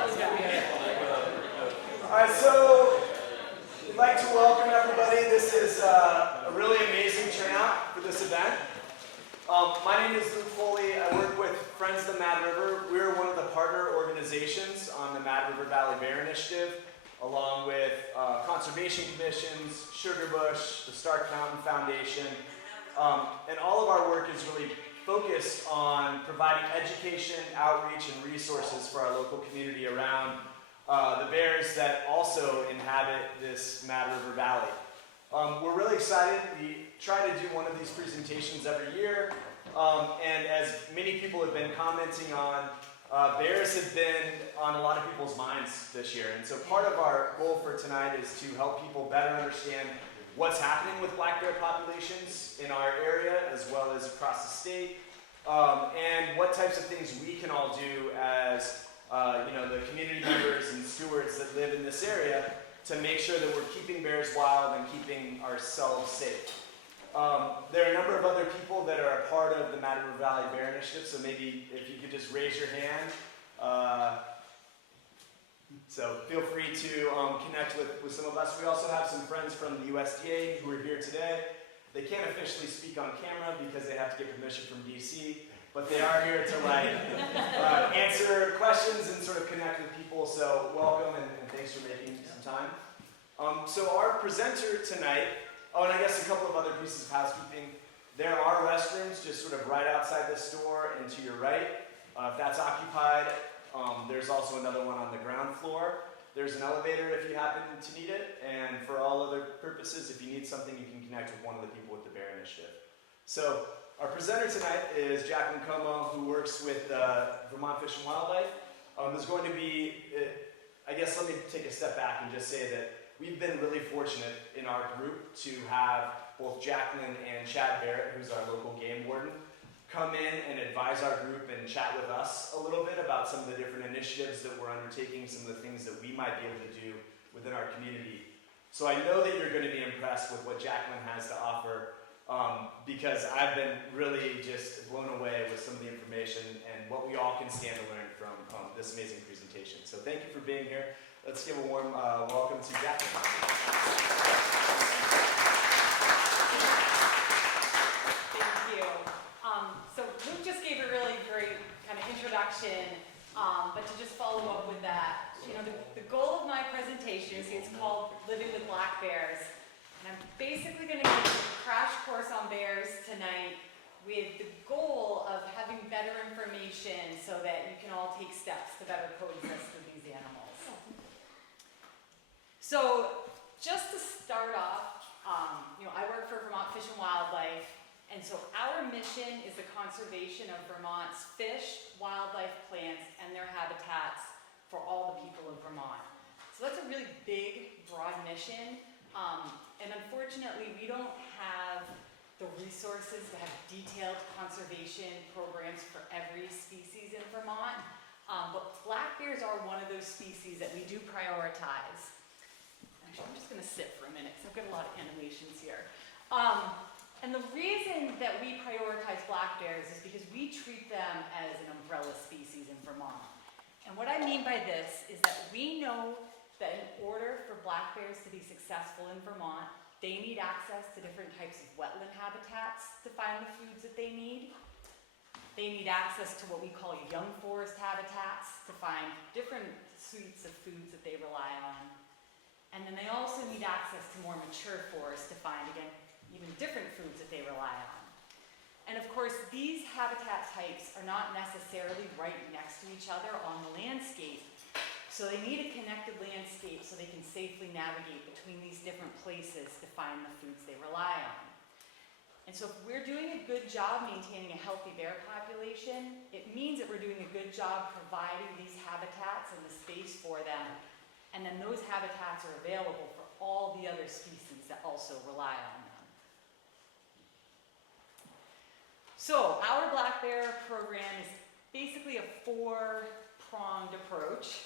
Alright, so we'd like to welcome everybody. This is a really amazing turnout for this event. My name is Luke Foley. I work with Friends of the Mad River. We're one of the partner organizations on the Mad River Valley Bear Initiative, along with conservation commissions, Sugarbush, the Stark Mountain Foundation, and all of our work is really focused on providing education, outreach, and resources for our local community around the bears that also inhabit this Mad River Valley. We're really excited. We try to do one of these presentations every year, and as many people have been commenting on, bears have been on a lot of people's minds this year. And so part of our goal for tonight is to help people better understand what's happening with black bear populations in our area as well as across the state, and what types of things we can all do as the community members and stewards that live in this area to make sure that we're keeping bears wild and keeping ourselves safe. There are a number of other people that are a part of the Mad River Valley Bear Initiative, so maybe if you could just raise your hand. So feel free to connect with some of us. We also have some friends from the USDA who are here today. They can't officially speak on camera because they have to get permission from DC, but they are here to answer questions and sort of connect with people. So welcome and thanks for making some time. So our presenter tonight, and I guess a couple of other pieces of housekeeping. There are restrooms just sort of right outside the store and to your right. If that's occupied, there's also another one on the ground floor. There's an elevator if you happen to need it, and for all other purposes, if you need something, you can connect with one of the people with the Bear Initiative. So our presenter tonight is Jacqueline Como, who works with Vermont Fish and Wildlife. There's going to be, I guess let me take a step back and just say that we've been really fortunate in our group to have both Jacqueline and Chad Barrett, who's our local game warden, come in and advise our group and chat with us a little bit about some of the different initiatives that we're undertaking, some of the things that we might be able to do within our community. So I know that you're going to be impressed with what Jacqueline has to offer, because I've been really just blown away with some of the information and what we all can stand to learn from this amazing presentation. So thank you for being here. Let's give a warm welcome to Jacqueline. Thank you. So Luke just gave a really great kind of introduction, but to just follow up with that, the goal of my presentation, it's called Living with Black Bears, and I'm basically going to give you a crash course on bears tonight with the goal of having better information so that you can all take steps to better coexist with these animals. So just to start off, I work for Vermont Fish and Wildlife, and so our mission is the conservation of Vermont's fish, wildlife, plants, and their habitats for all the people of Vermont. So that's a really big, broad mission, and unfortunately we don't have the resources to have detailed conservation programs for every species in Vermont, but black bears are one of those species that we do prioritize. Actually, I'm just going to sit for a minute because I've got a lot of animations here. And the reason that we prioritize black bears is because we treat them as an umbrella species in Vermont. And what I mean by this is that we know that in order for black bears to be successful in Vermont, they need access to different types of wetland habitats to find the foods that they need. They need access to what we call young forest habitats to find different suites of foods that they rely on. And then they also need access to more mature forests to find, again, even different foods that they rely on. And of course, these habitat types are not necessarily right next to each other on the landscape. So they need a connected landscape so they can safely navigate between these different places to find the foods they rely on. And so if we're doing a good job maintaining a healthy bear population, it means that we're doing a good job providing these habitats and the space for them. And then those habitats are available for all the other species that also rely on them. So our black bear program is basically a four-pronged approach,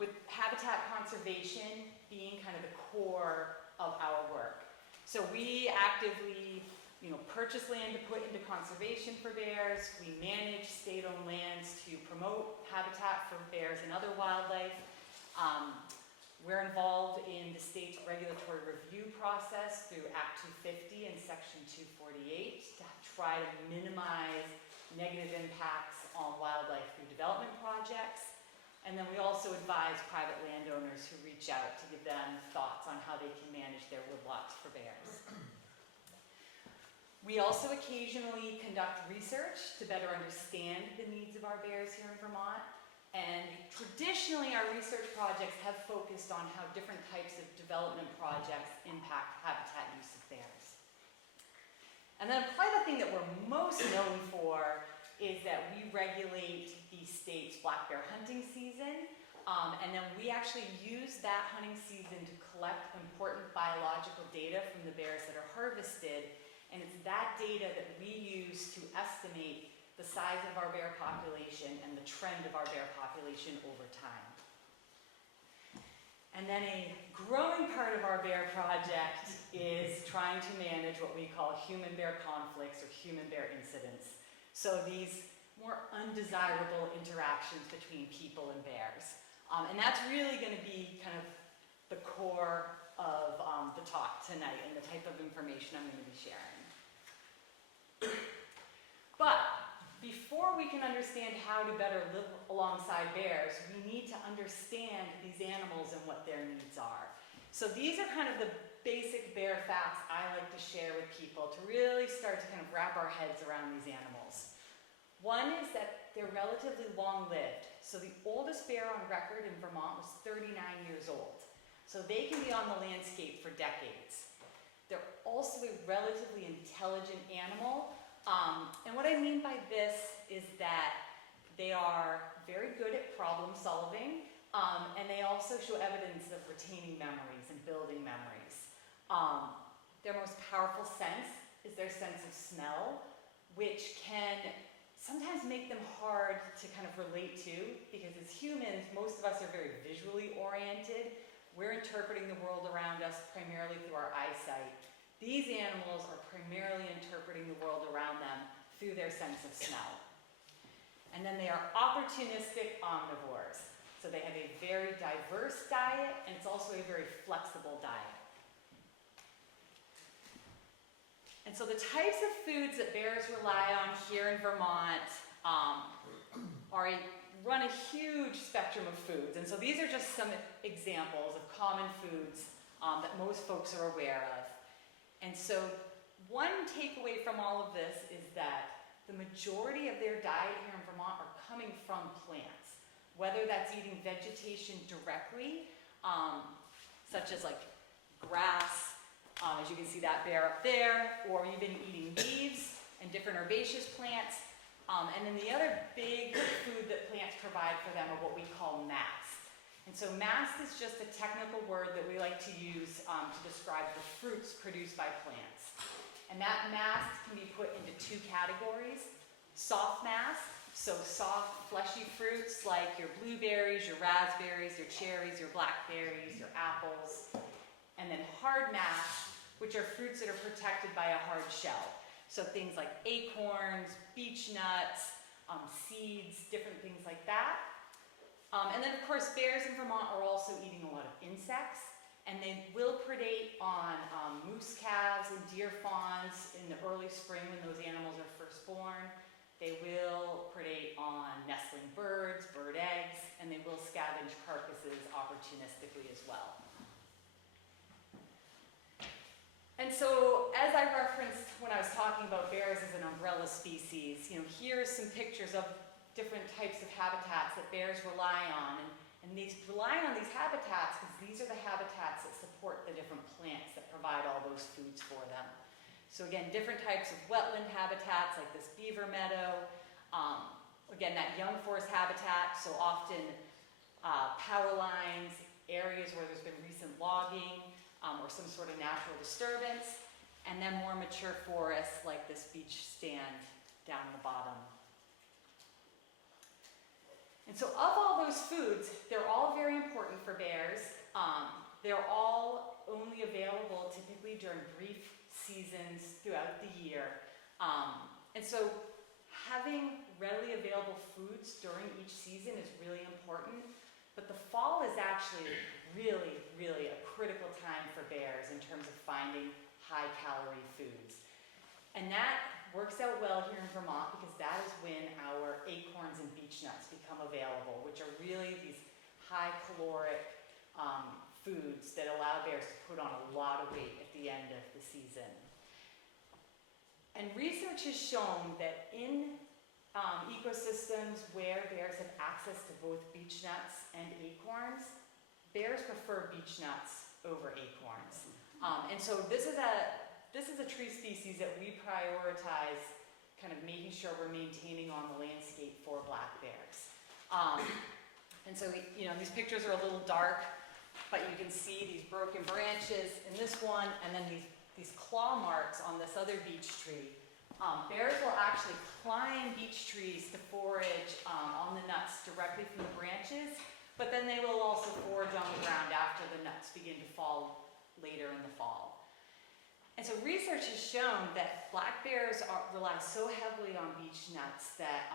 with habitat conservation being kind of the core of our work. So we actively purchase land to put into conservation for bears. We manage state-owned lands to promote habitat for bears and other wildlife. We're involved in the state's regulatory review process through Act 250 and Section 248 to try to minimize negative impacts on wildlife through development projects. And then we also advise private landowners who reach out to give them thoughts on how they can manage their woodlots for bears. We also occasionally conduct research to better understand the needs of our bears here in Vermont. And traditionally, our research projects have focused on how different types of development projects impact habitat use of bears. And then probably the thing that we're most known for is that we regulate the state's black bear hunting season. And then we actually use that hunting season to collect important biological data from the bears that are harvested. And it's that data that we use to estimate the size of our bear population and the trend of our bear population over time. And then a growing part of our bear project is trying to manage what we call human-bear conflicts or human-bear incidents. So these more undesirable interactions between people and bears. And that's really going to be kind of the core of the talk tonight and the type of information I'm going to be sharing. But before we can understand how to better live alongside bears, we need to understand these animals and what their needs are. So these are kind of the basic bear facts I like to share with people to really start to kind of wrap our heads around these animals. One is that they're relatively long-lived. So the oldest bear on record in Vermont was 39 years old. So they can be on the landscape for decades. They're also a relatively intelligent animal. And what I mean by this is that they are very good at problem solving, and they also show evidence of retaining memories and building memories. Their most powerful sense is their sense of smell, which can sometimes make them hard to kind of relate to, because as humans, most of us are very visually oriented. We're interpreting the world around us primarily through our eyesight. These animals are primarily interpreting the world around them through their sense of smell. And then they are opportunistic omnivores. So they have a very diverse diet, and it's also a very flexible diet. And so the types of foods that bears rely on here in Vermont run a huge spectrum of foods. And so these are just some examples of common foods that most folks are aware of. And so one takeaway from all of this is that the majority of their diet here in Vermont are coming from plants, whether that's eating vegetation directly, such as like grass, as you can see that bear up there, or even eating leaves and different herbaceous plants. And then the other big food that plants provide for them are what we call mast. And so mast is just a technical word that we like to use to describe the fruits produced by plants. And that mast can be put into two categories. Soft mast, so soft, fleshy fruits like your blueberries, your raspberries, your cherries, your blackberries, your apples. And then hard mast, which are fruits that are protected by a hard shell. So things like acorns, beech nuts, seeds, different things like that. And then, of course, bears in Vermont are also eating a lot of insects, and they will predate on moose calves and deer fawns in the early spring when those animals are first born. They will predate on nestling birds, bird eggs, and they will scavenge carcasses opportunistically as well. And so, as I referenced when I was talking about bears as an umbrella species, here's some pictures of different types of habitats that bears rely on. And these relying on these habitats because these are the habitats that support the different plants that provide all those foods for them. So again, different types of wetland habitats like this beaver meadow. Again, that young forest habitat, so often power lines, areas where there's been recent logging or some sort of natural disturbance. And then more mature forests like this beech stand down the bottom. And so of all those foods, they're all very important for bears. They're all only available typically during brief seasons throughout the year. And so having readily available foods during each season is really important, but the fall is actually really, really a critical time for bears in terms of finding high-calorie foods. And that works out well here in Vermont because that is when our acorns and beech nuts become available, which are really these high-caloric foods that allow bears to put on a lot of weight at the end of the season. And research has shown that in ecosystems where bears have access to both beech nuts and acorns, bears prefer beech nuts over acorns. And so this is a tree species that we prioritize kind of making sure we're maintaining on the landscape for black bears. And so, these pictures are a little dark, but you can see these broken branches in this one, and then these claw marks on this other beech tree. Bears will actually climb beech trees to forage on the nuts directly from the branches, but then they will also forage on the ground after the nuts begin to fall later in the fall. And so research has shown that black bears rely so heavily on beech nuts that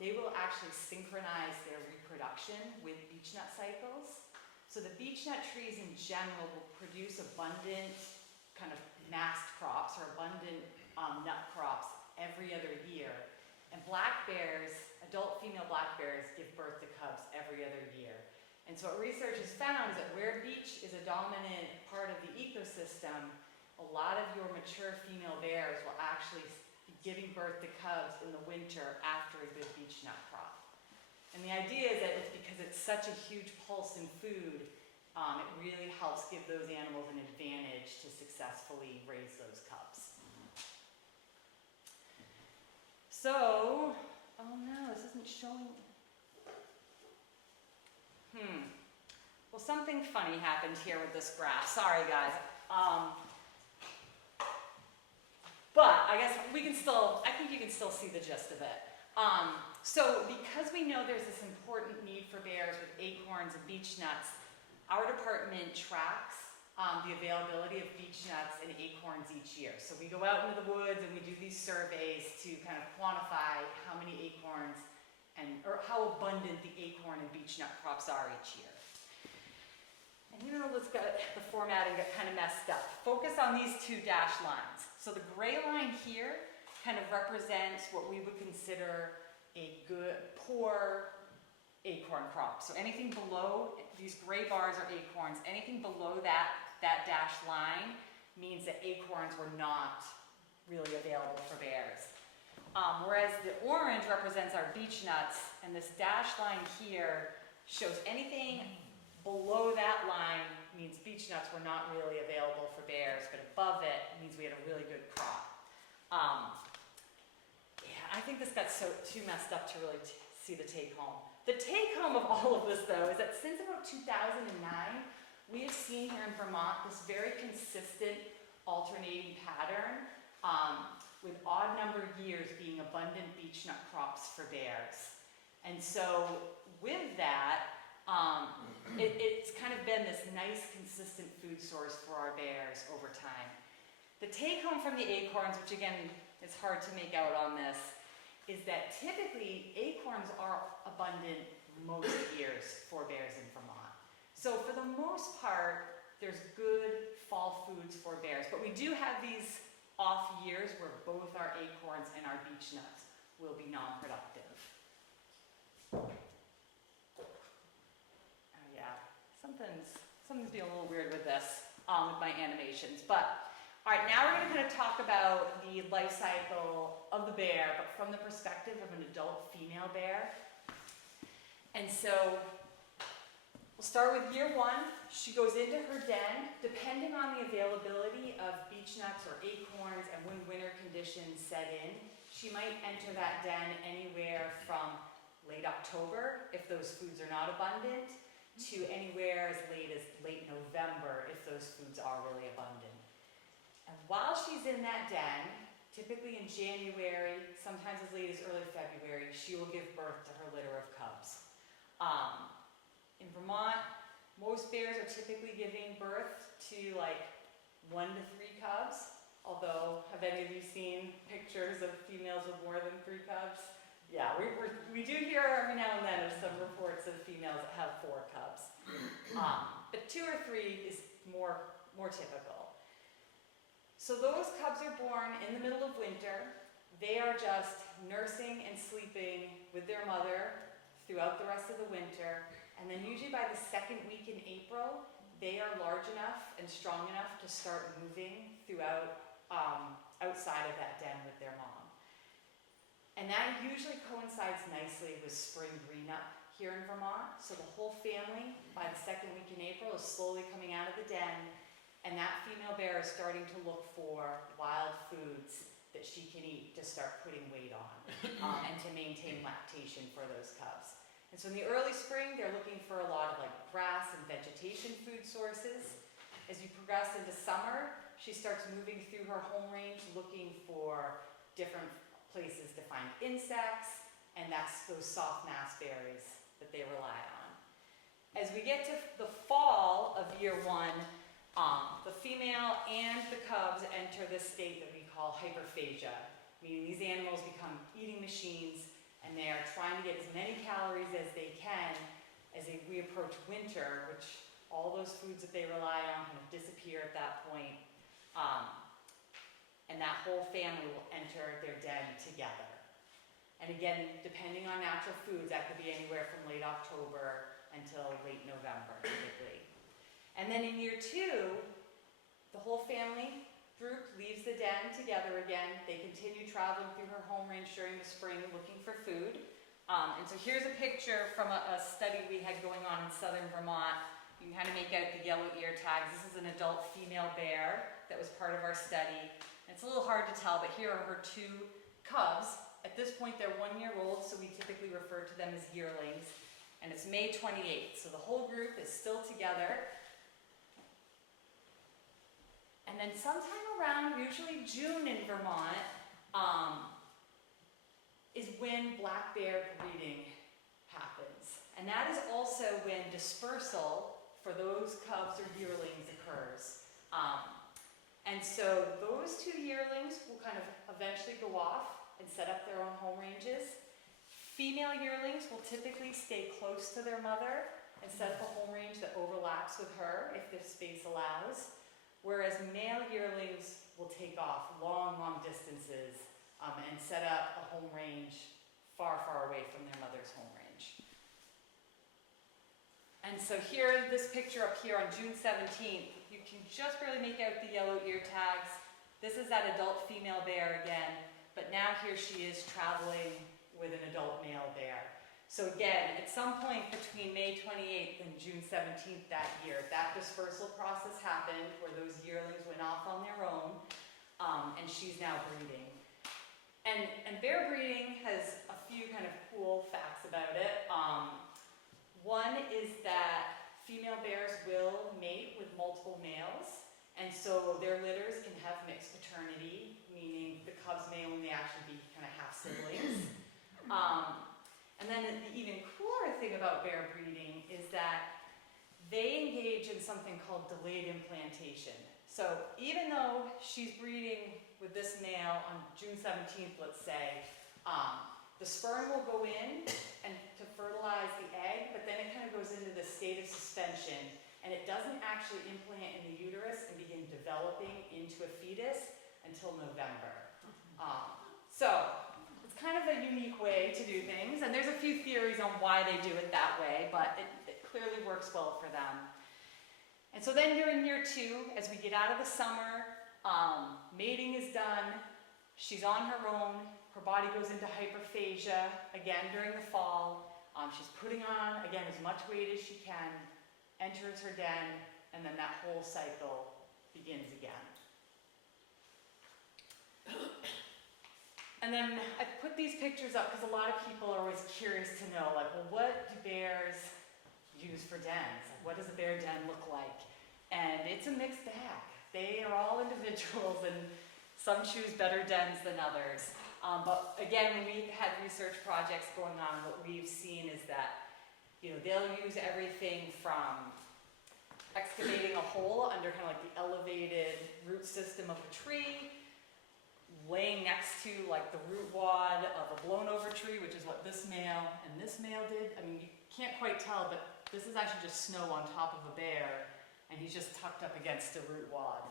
they will actually synchronize their reproduction with beech nut cycles. So the beech nut trees in general will produce abundant kind of mast crops or abundant nut crops every other year. And black bears, adult female black bears, give birth to cubs every other year. And so what research has found is that where beech is a dominant part of the ecosystem, a lot of your mature female bears will actually be giving birth to cubs in the winter after a good beech nut crop. And the idea is that it's because it's such a huge pulse in food, it really helps give those animals an advantage to successfully raise those cubs. So, oh no, this isn't showing. Well, something funny happened here with this graph. Sorry, guys. But I guess I think you can still see the gist of it. So because we know there's this important need for bears with acorns and beech nuts, our department tracks the availability of beech nuts and acorns each year. So we go out into the woods and we do these surveys to kind of quantify how many acorns or how abundant the acorn and beech nut crops are each year. And let's get the formatting got kind of messed up. Focus on these two dashed lines. So the gray line here kind of represents what we would consider a poor acorn crop. So anything below, these gray bars are acorns, anything below that dashed line means that acorns were not really available for bears. Whereas the orange represents our beech nuts, and this dashed line here shows anything below that line means beech nuts were not really available for bears, but above it means we had a really good crop. I think this got too messed up to really see the take home. The take home of all of this, though, is that since about 2009, we have seen here in Vermont this very consistent alternating pattern with odd number years being abundant beech nut crops for bears. And so with that, it's kind of been this nice, consistent food source for our bears over time. The take home from the acorns, which again is hard to make out on this, is that typically acorns are abundant most years for bears in Vermont. So for the most part, there's good fall foods for bears, but we do have these off years where both our acorns and our beech nuts will be non-productive. Something's being a little weird with this, with my animations. But, all right, now we're going to kind of talk about the life cycle of the bear, but from the perspective of an adult female bear. And so, we'll start with year one. She goes into her den, depending on the availability of beech nuts or acorns and when winter conditions set in. She might enter that den anywhere from late October, if those foods are not abundant, to anywhere as late November if those foods are really abundant. And while she's in that den, typically in January, sometimes as late as early February, she will give birth to her litter of cubs. In Vermont, most bears are typically giving birth to like 1 to 3 cubs. Although, have any of you seen pictures of females with more than 3 cubs? Yeah, we do hear every now and then of some reports of females that have 4 cubs. But 2 or 3 is more typical. So those cubs are born in the middle of winter. They are just nursing and sleeping with their mother throughout the rest of the winter. And then usually by the 2nd week in April, they are large enough and strong enough to start moving throughout, outside of that den with their mom. And that usually coincides nicely with spring green-up here in Vermont. So the whole family, by the 2nd week in April, is slowly coming out of the den, and that female bear is starting to look for wild foods that she can eat to start putting weight on, and to maintain lactation for those cubs. And so in the early spring, they're looking for a lot of like grass and vegetation food sources. As you progress into summer, she starts moving through her home range looking for different places to find insects, and that's those soft mass berries that they rely on. As we get to the fall of year 1, the female and the cubs enter this state that we call hyperphagia, meaning these animals become eating machines, and they are trying to get as many calories as they can as we approach winter, which all those foods that they rely on kind of disappear at that point. And that whole family will enter their den together. And again, depending on natural foods, that could be anywhere from late October until late November, typically. And then in year 2, the whole family group leaves the den together again. They continue traveling through her home range during the spring looking for food. And so here's a picture from a study we had going on in southern Vermont. You can kind of make out the yellow ear tags. This is an adult female bear that was part of our study. It's a little hard to tell, but here are her 2 cubs. At this point, they're 1 year old, so we typically refer to them as yearlings. And it's May 28th, so the whole group is still together. And then sometime around, usually June in Vermont, is when black bear breeding happens. And that is also when dispersal for those cubs or yearlings occurs. And so those 2 yearlings will kind of eventually go off and set up their own home ranges. Female yearlings will typically stay close to their mother and set up a home range that overlaps with her if the space allows. Whereas male yearlings will take off long, long distances and set up a home range far, far away from their mother's home range. And so here, this picture up here on June 17th, you can just barely make out the yellow ear tags. This is that adult female bear again, but now here she is traveling with an adult male bear. So again, at some point between May 28th and June 17th that year, that dispersal process happened where those yearlings went off on their own, and she's now breeding. And bear breeding has a few kind of cool facts about it. One is that female bears will mate with multiple males, and so their litters can have mixed paternity, meaning the cubs may only actually be kind of half siblings. And then the even cooler thing about bear breeding is that they engage in something called delayed implantation. So even though she's breeding with this male on June 17th, let's say, the sperm will go in and to fertilize the egg, but then it kind of goes into the state of suspension, and it doesn't actually implant in the uterus and begin developing into a fetus until November. So it's kind of a unique way to do things, and there's a few theories on why they do it that way, but it clearly works well for them. And so then during year 2, as we get out of the summer, mating is done, she's on her own, her body goes into hyperphagia, again during the fall. She's putting on, again, as much weight as she can, enters her den, and then that whole cycle begins again. And then I put these pictures up because a lot of people are always curious to know, like, well, what do bears use for dens? Like, what does a bear den look like? And it's a mixed bag. They are all individuals, and some choose better dens than others. But again, when we've had research projects going on, what we've seen is that, they'll use everything from excavating a hole under kind of like the elevated root root system of a tree, laying next to like the root wad of a blown over tree, which is what this male and this male did. I mean, you can't quite tell, but this is actually just snow on top of a bear, and he's just tucked up against a root wad.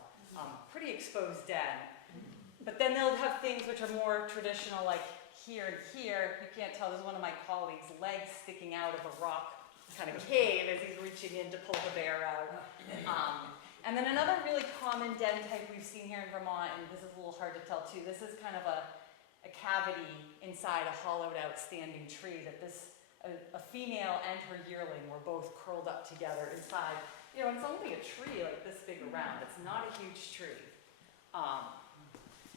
Pretty exposed den. But then they'll have things which are more traditional, like here and here. You can't tell, this is one of my colleagues' legs sticking out of a rock kind of cave as he's reaching in to pull the bear out. And then another really common den type we've seen here in Vermont, and this is a little hard to tell too, this is kind of a cavity inside a hollowed out standing tree that a female and her yearling were both curled up together inside. You know, it's only a tree like this big around. It's not a huge tree.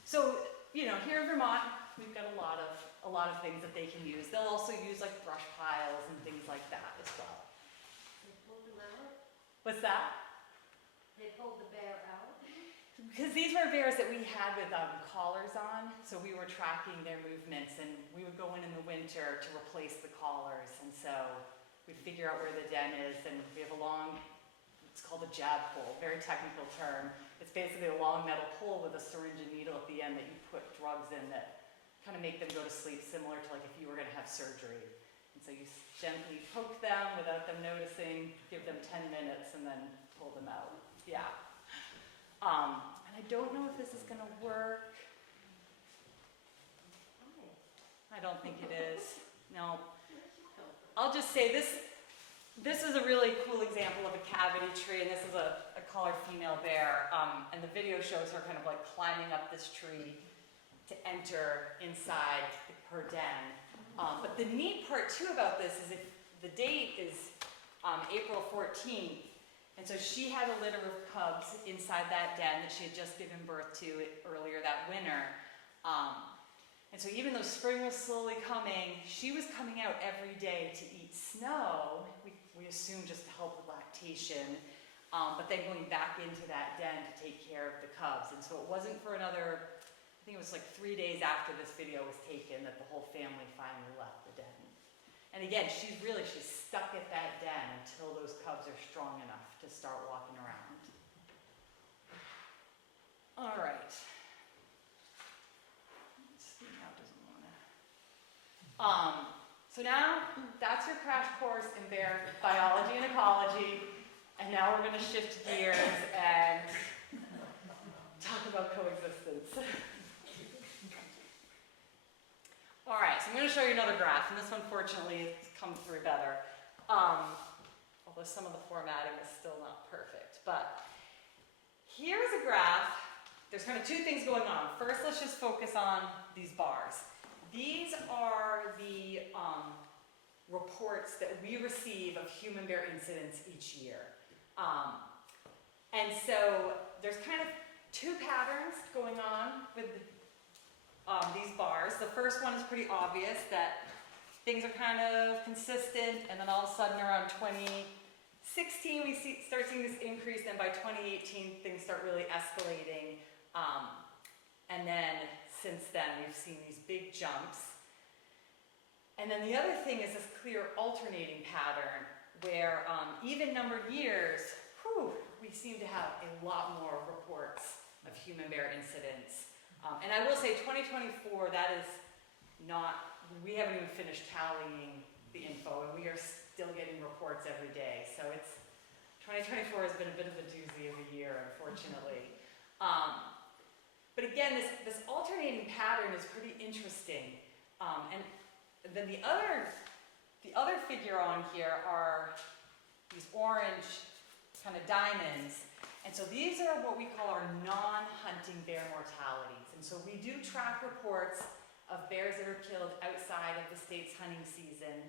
So, you know, here in Vermont, we've got a lot of things that they can use. They'll also use like brush piles and things like that as well. They pulled him out? What's that? They pulled the bear out? Because these were bears that we had with collars on, so we were tracking their movements, and we would go in the winter to replace the collars, and so we'd figure out where the den is, and we have a long, it's called a jab pole, very technical term. It's basically a long metal pole with a syringe and needle at the end that you put drugs in that kind of make them go to sleep, similar to like if you were going to have surgery. And so you gently poke them without them noticing, give them 10 minutes, and then pull them out. Yeah. And I don't know if this is going to work. I don't think it is. No. I'll just say this is a really cool example of a cavity tree, and this is a collared female bear. And the video shows her kind of like climbing up this tree to enter inside her den. But the neat part too about this is if the date is April 14th, and so she had a litter of cubs inside that den that she had just given birth to earlier that winter. And so even though spring was slowly coming, she was coming out every day to eat snow, we assume just to help with lactation, but then going back into that den to take care of the cubs. And so it wasn't for another, I think it was like 3 days after this video was taken that the whole family finally left the den. And again, she's stuck at that den until those cubs are strong enough to start walking around. All right. Let's see, now it doesn't want to. So now that's your crash course in bear biology and ecology. And now we're going to shift gears and talk about coexistence. All right, so I'm going to show you another graph, and this one, fortunately, has come through better. Although some of the formatting is still not perfect. But here's a graph. There's kind of two things going on. First, let's just focus on these bars. These are the reports that we receive of human bear incidents each year. And so there's kind of two patterns going on with these bars. The first one is pretty obvious, that things are kind of consistent, and then all of a sudden around 2016 we start seeing this increase, and by 2018 things start really escalating. And then since then we've seen these big jumps. And then the other thing is this clear alternating pattern where even numbered years, we seem to have a lot more reports of human bear incidents. And I will say 2024, that is not, we haven't even finished tallying the info, and we are still getting reports every day. So 2024 has been a bit of a doozy of a year, unfortunately. But again, this alternating pattern is pretty interesting. And then the other figure on here are these orange kind of diamonds. And so these are what we call our non-hunting bear mortalities. And so we do track reports of bears that are killed outside of the state's hunting season.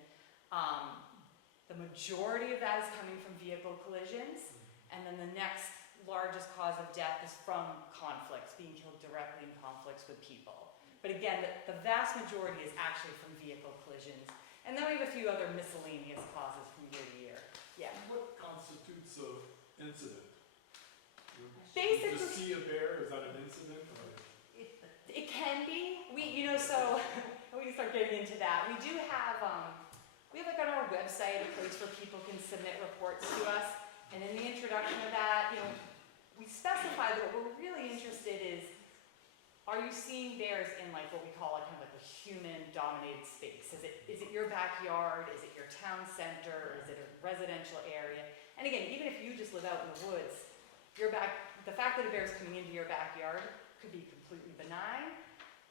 The majority of that is coming from vehicle collisions. And then the next largest cause of death is from conflicts, being killed directly in conflicts with people. But again, the vast majority is actually from vehicle collisions. And then we have a few other miscellaneous causes from year to year. Yeah. What constitutes an incident? Basically, To see a bear, is that an incident? Or? it can be. So we can start getting into that. We do have, we have like on our website a place where people can submit reports to us. And in the introduction of that, we specify that what we're really interested are you seeing bears in like what we call kind of like a human-dominated space? Is it your backyard? Is it your town center? Is it a residential area? And again, even if you just live out in the woods, the fact that a bear is coming into your backyard could be completely benign,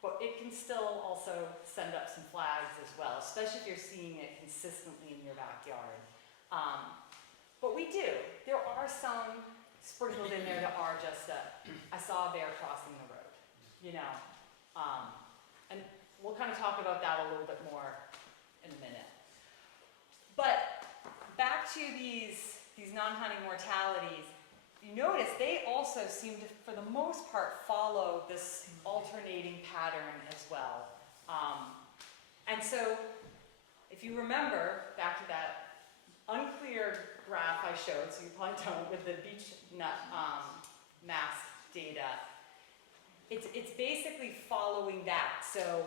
but it can still also send up some flags as well, especially if you're seeing it consistently in your backyard. But we do. There are some sprinkled in there that are just I saw a bear crossing the road, you know. And we'll kind of talk about that a little bit more in a minute. But back to these non-hunting mortalities, you notice they also seem to, for the most part, follow this alternating pattern as well. And so, if you remember back to that unclear graph I showed, so you probably don't, with the beech nut mass data, it's basically following that. So,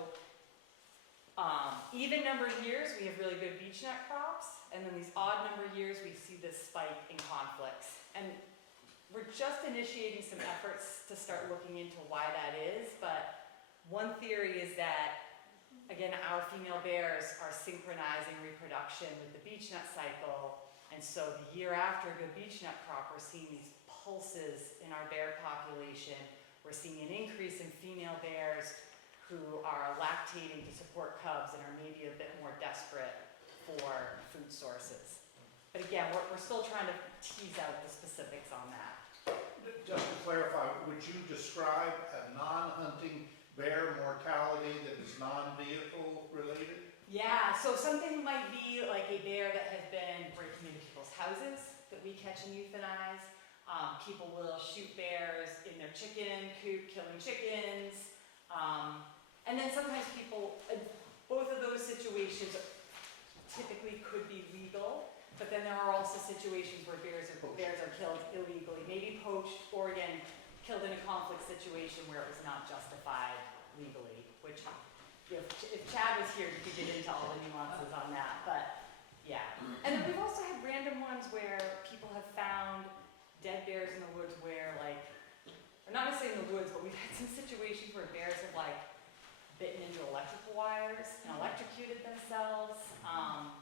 even number of years, we have really good beech nut crops, and then these odd number of years, we see this spike in conflicts. And we're just initiating some efforts to start looking into why that is, but one theory is that, again, our female bears are synchronizing reproduction with the beech nut cycle, and so the year after a good beech nut crop, we're seeing these pulses in our bear population. We're seeing an increase in female bears who are lactating to support cubs and are maybe a bit more desperate for food sources. But again, we're still trying to tease out the specifics on that. Just to clarify, would you describe a non-hunting bear mortality that is non-vehicle related? Yeah, so something might be like a bear that has been breaking into people's houses that we catch and euthanize. People will shoot bears in their chicken coop, killing chickens. And then sometimes people, both of those situations typically could be legal, but then there are also situations where bears are killed illegally, maybe poached, or again, killed in a conflict situation where it was not justified legally, which if Chad was here, he could get into all the nuances on that, but yeah. And then we've also had random ones where people have found dead bears in the woods where or not necessarily in the woods, but we've had some situations where bears have bitten into electrical wires and electrocuted themselves.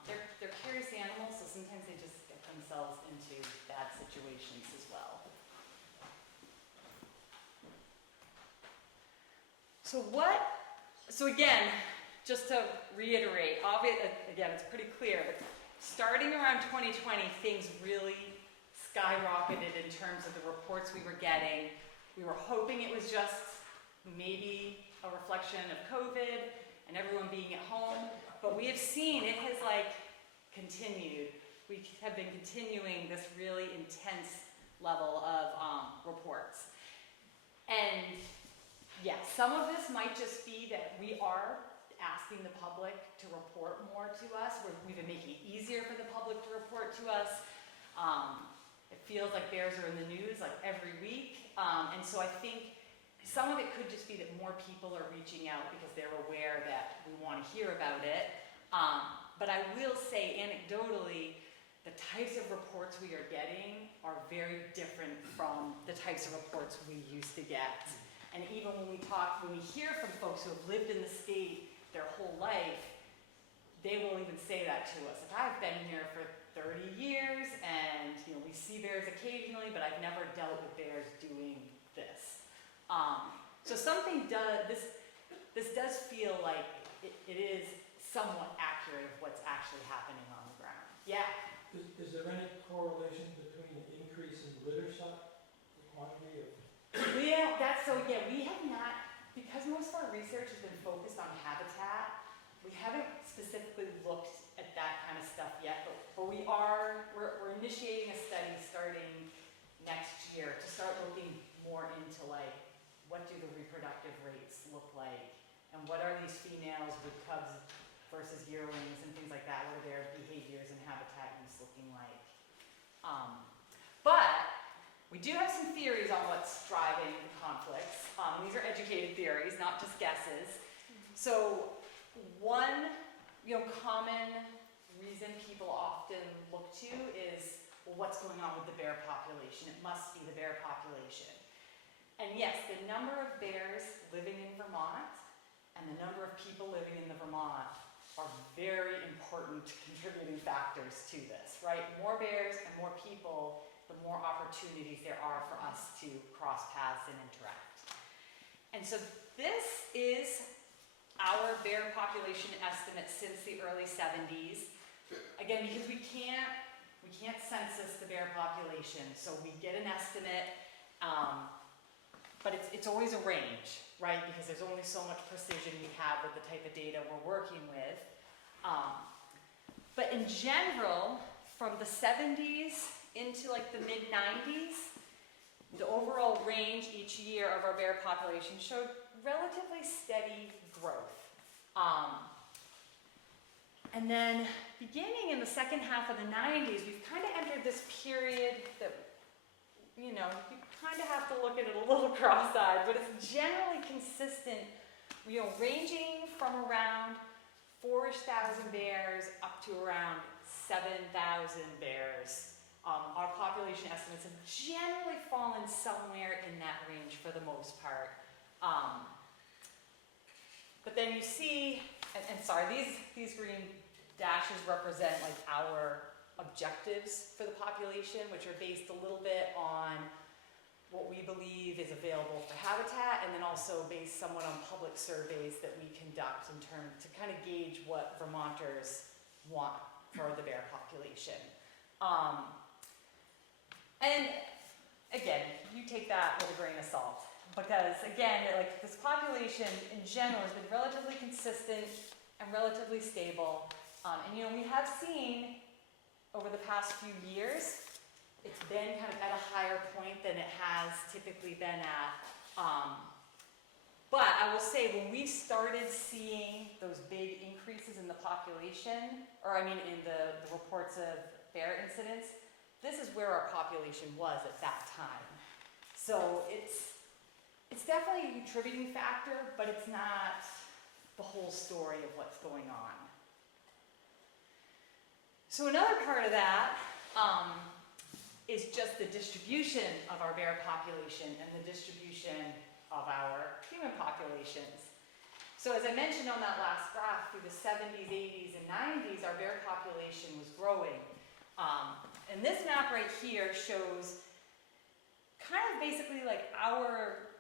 They're curious animals, so sometimes they just get themselves into bad situations as well. So again, just to reiterate, again, it's pretty clear, but starting around 2020, things really skyrocketed in terms of the reports we were getting. We were hoping it was just maybe a reflection of COVID and everyone being at home, but we have seen it has continued. We have been continuing this really intense level of reports. And yes, some of this might just be that we are asking the public to report more to us. We've been making it easier for the public to report to us. It feels like bears are in the news every week. And so I think some of it could just be that more people are reaching out because they're aware that we want to hear about it. But I will say anecdotally, the types of reports we are getting are very different from the types of reports we used to get. And even when we hear from folks who have lived in the state their whole life, they will even say that to us. I've been here for 30 years and we see bears occasionally, but I've never dealt with bears doing this. So this does feel like it is somewhat accurate of what's actually happening on the ground. Yeah? Is there any correlation between the increase in litter stock, the quantity of? Yeah, we have not, because most of our research has been focused on habitat, we haven't specifically looked at that kind of stuff yet, but we're initiating a study starting next year to start looking more into what do the reproductive rates look like, and what are these females with cubs versus yearlings and things like that, what are their behaviors and habitat use looking like. But we do have some theories on what's driving the conflicts. These are educated theories, not just guesses. So one common reason people often look to is, well, what's going on with the bear population? It must be the bear population. And yes, the number of bears living in Vermont and the number of people living in the Vermont are very important contributing factors to this, right? More bears and more people, the more opportunities there are for us to cross paths and interact. And so this is our bear population estimate since the early 70s. Again, because we can't census the bear population, so we get an estimate, but it's always a range, right? Because there's only so much precision we have with the type of data we're working with. But in general, from the 70s into like the mid 90s, the overall range each year of our bear population showed relatively steady growth. And then beginning in the second half of the 90s, we've kind of entered this period that, you know, you kind of have to look at it a little cross-eyed, but it's generally consistent, you know, ranging from around 4,000 bears up to around 7,000 bears. Our population estimates have generally fallen somewhere in that range for the most part. But then you see, and sorry, these green dashes represent like our objectives for the population, which are based a little bit on what we believe is available for habitat, and then also based somewhat on public surveys that we conduct in terms to kind of gauge what Vermonters want for the bear population. And again, you take that with a grain of salt, because again, like this population in general has been relatively consistent and relatively stable. And you know, we have seen over the past few years, it's been kind of at a higher point than it has typically been at. But I will say, when we started seeing those big increases in the population, or I mean in the reports of bear incidents, this is where our population was at that time. So it's definitely a contributing factor, but it's not the whole story of what's going on. So another part of that is just the distribution of our bear population and the distribution of our human populations. So as I mentioned on that last graph, through the 70s, 80s, and 90s, our bear population was growing. And this map right here shows kind of basically like our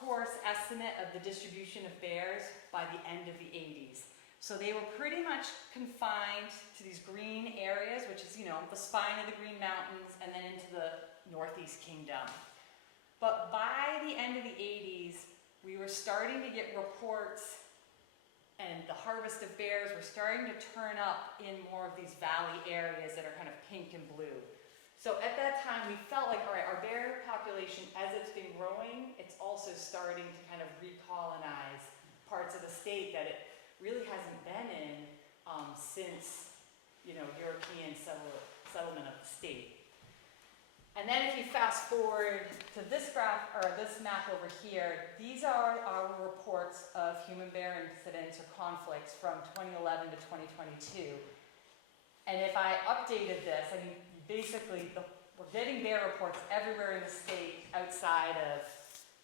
coarse estimate of the distribution of bears by the end of the 80s. So they were pretty much confined to these green areas, which is, you know, the spine of the Green Mountains, and then into the Northeast Kingdom. But by the end of the 80s, we were starting to get reports, and the harvest of bears were starting to turn up in more of these valley areas that are kind of pink and blue. So at that time, we felt like, all right, our bear population, as it's been growing, it's also starting to kind of recolonize parts of the state that it really hasn't been in since, you know, European settlement of the state. And then if you fast forward to this graph, or this map over here, these are our reports of human bear incidents or conflicts from 2011 to 2022. And if I updated this, I mean, basically we're getting bear reports everywhere in the state outside of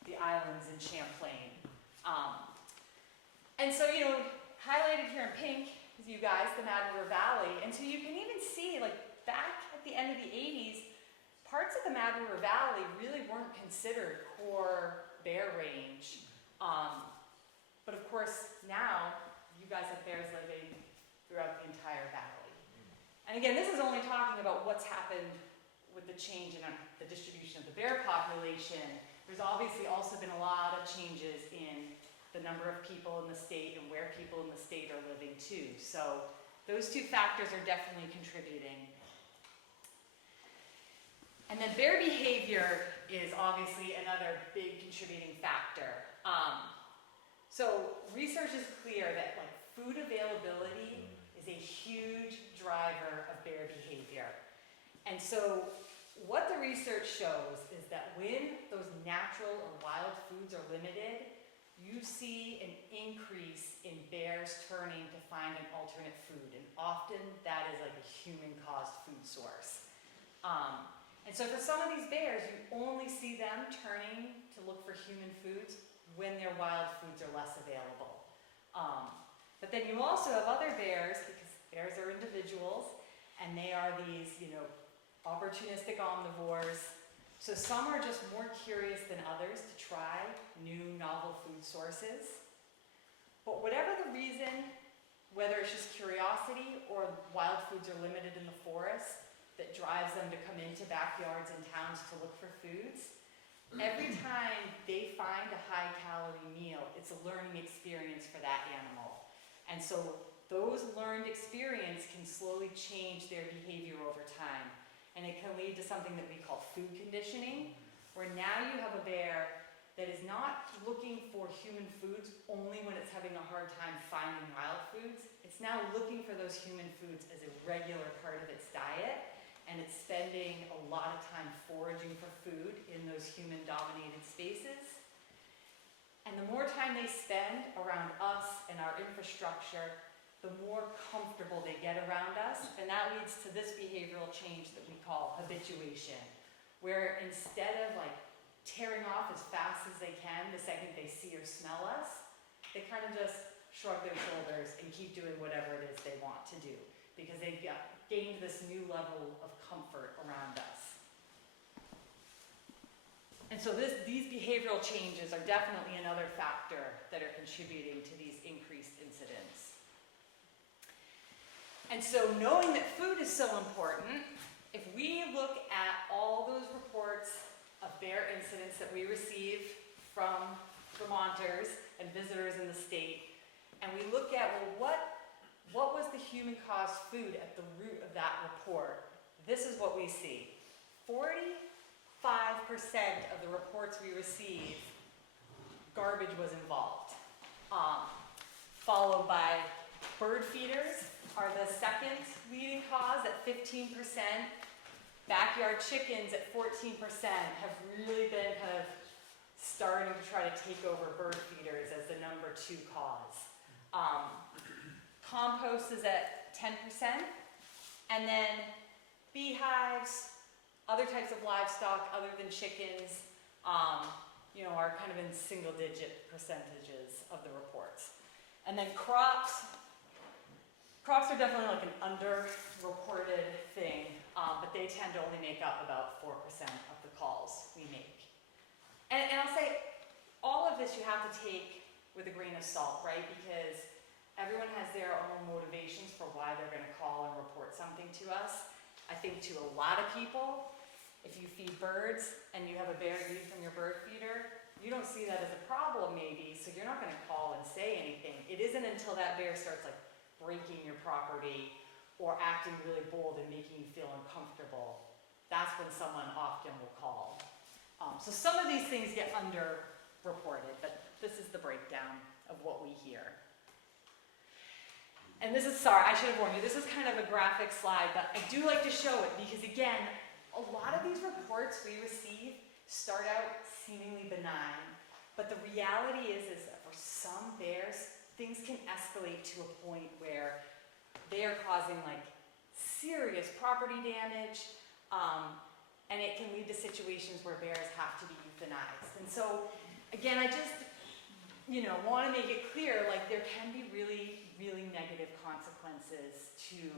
the islands in Champlain. And so, you know, highlighted here in pink is you guys, the Mad River Valley. And so you can even see, like, back at the end of the 80s, parts of the Mad River Valley really weren't considered core bear range. But of course, now, you guys have bears living throughout the entire valley. And again, this is only talking about what's happened with the change in the distribution of the bear population. There's obviously also been a lot of changes in the number of people in the state and where people in the state are living too. So those two factors are definitely contributing. And then bear behavior is obviously another big contributing factor. So research is clear that like food availability is a huge driver of bear behavior. And so what the research shows is that when those natural or wild foods are limited, you see an increase in bears turning to find an alternate food. And often that is like a human-caused food source. And so for some of these bears, you only see them turning to look for human foods when their wild foods are less available. But then you also have other bears, because bears are individuals, and they are these, opportunistic omnivores. So some are just more curious than others to try new, novel food sources. But whatever the reason, whether it's just curiosity or wild foods are limited in the forest that drives them to come into backyards and towns to look for foods, every time they find a high-calorie meal, it's a learning experience for that animal. And so those learned experience can slowly change their behavior over time. And it can lead to something that we call food conditioning, where now you have a bear that is not looking for human foods only when it's having a hard time finding wild foods. It's now looking for those human foods as a regular part of its diet, and it's spending a lot of time foraging for food in those human-dominated spaces. And the more time they spend around us and our infrastructure, the more comfortable they get around us, and that leads to this behavioral change that we call habituation, where instead of tearing off as fast as they can the second they see or smell us, they kind of just shrug their shoulders and keep doing whatever it is they want to do, because they've gained this new level of comfort around us. And so these behavioral changes are definitely another factor that are contributing to these increased incidents. And so knowing that food is so important, if we look at all those reports of bear incidents that we receive from Vermonters and visitors in the state, and we look at, what was the human-caused food at the root of that report, this is what we see. 45% of the reports we receive, garbage was involved, followed by bird feeders are the second leading cause at 15%. Backyard chickens at 14% have really been kind of starting to try to take over bird feeders as the number 2 cause. Compost is at 10%, and then beehives, other types of livestock other than chickens, are kind of in single-digit percentages of the reports. And then crops are definitely an underreported thing, but they tend to only make up about 4% of the calls we make. And I'll say, all of this you have to take with a grain of salt, right? Because everyone has their own motivations for why they're going to call and report something to us. I think to a lot of people, if you feed birds and you have a bear eat from your bird feeder, you don't see that as a problem maybe, so you're not going to call and say anything. It isn't until that bear starts breaking your property or acting really bold and making you feel uncomfortable, that's when someone often will call. So some of these things get underreported, but this is the breakdown of what we hear. And this is, sorry, I should have warned you, this is kind of a graphic slide, but I do like to show it because, again, a lot of these reports we receive start out seemingly benign, but the reality is that for some bears, things can escalate to a point where they are causing serious property damage, and it can lead to situations where bears have to be euthanized. And so, again, I just, want to make it clear, there can be really, really negative consequences to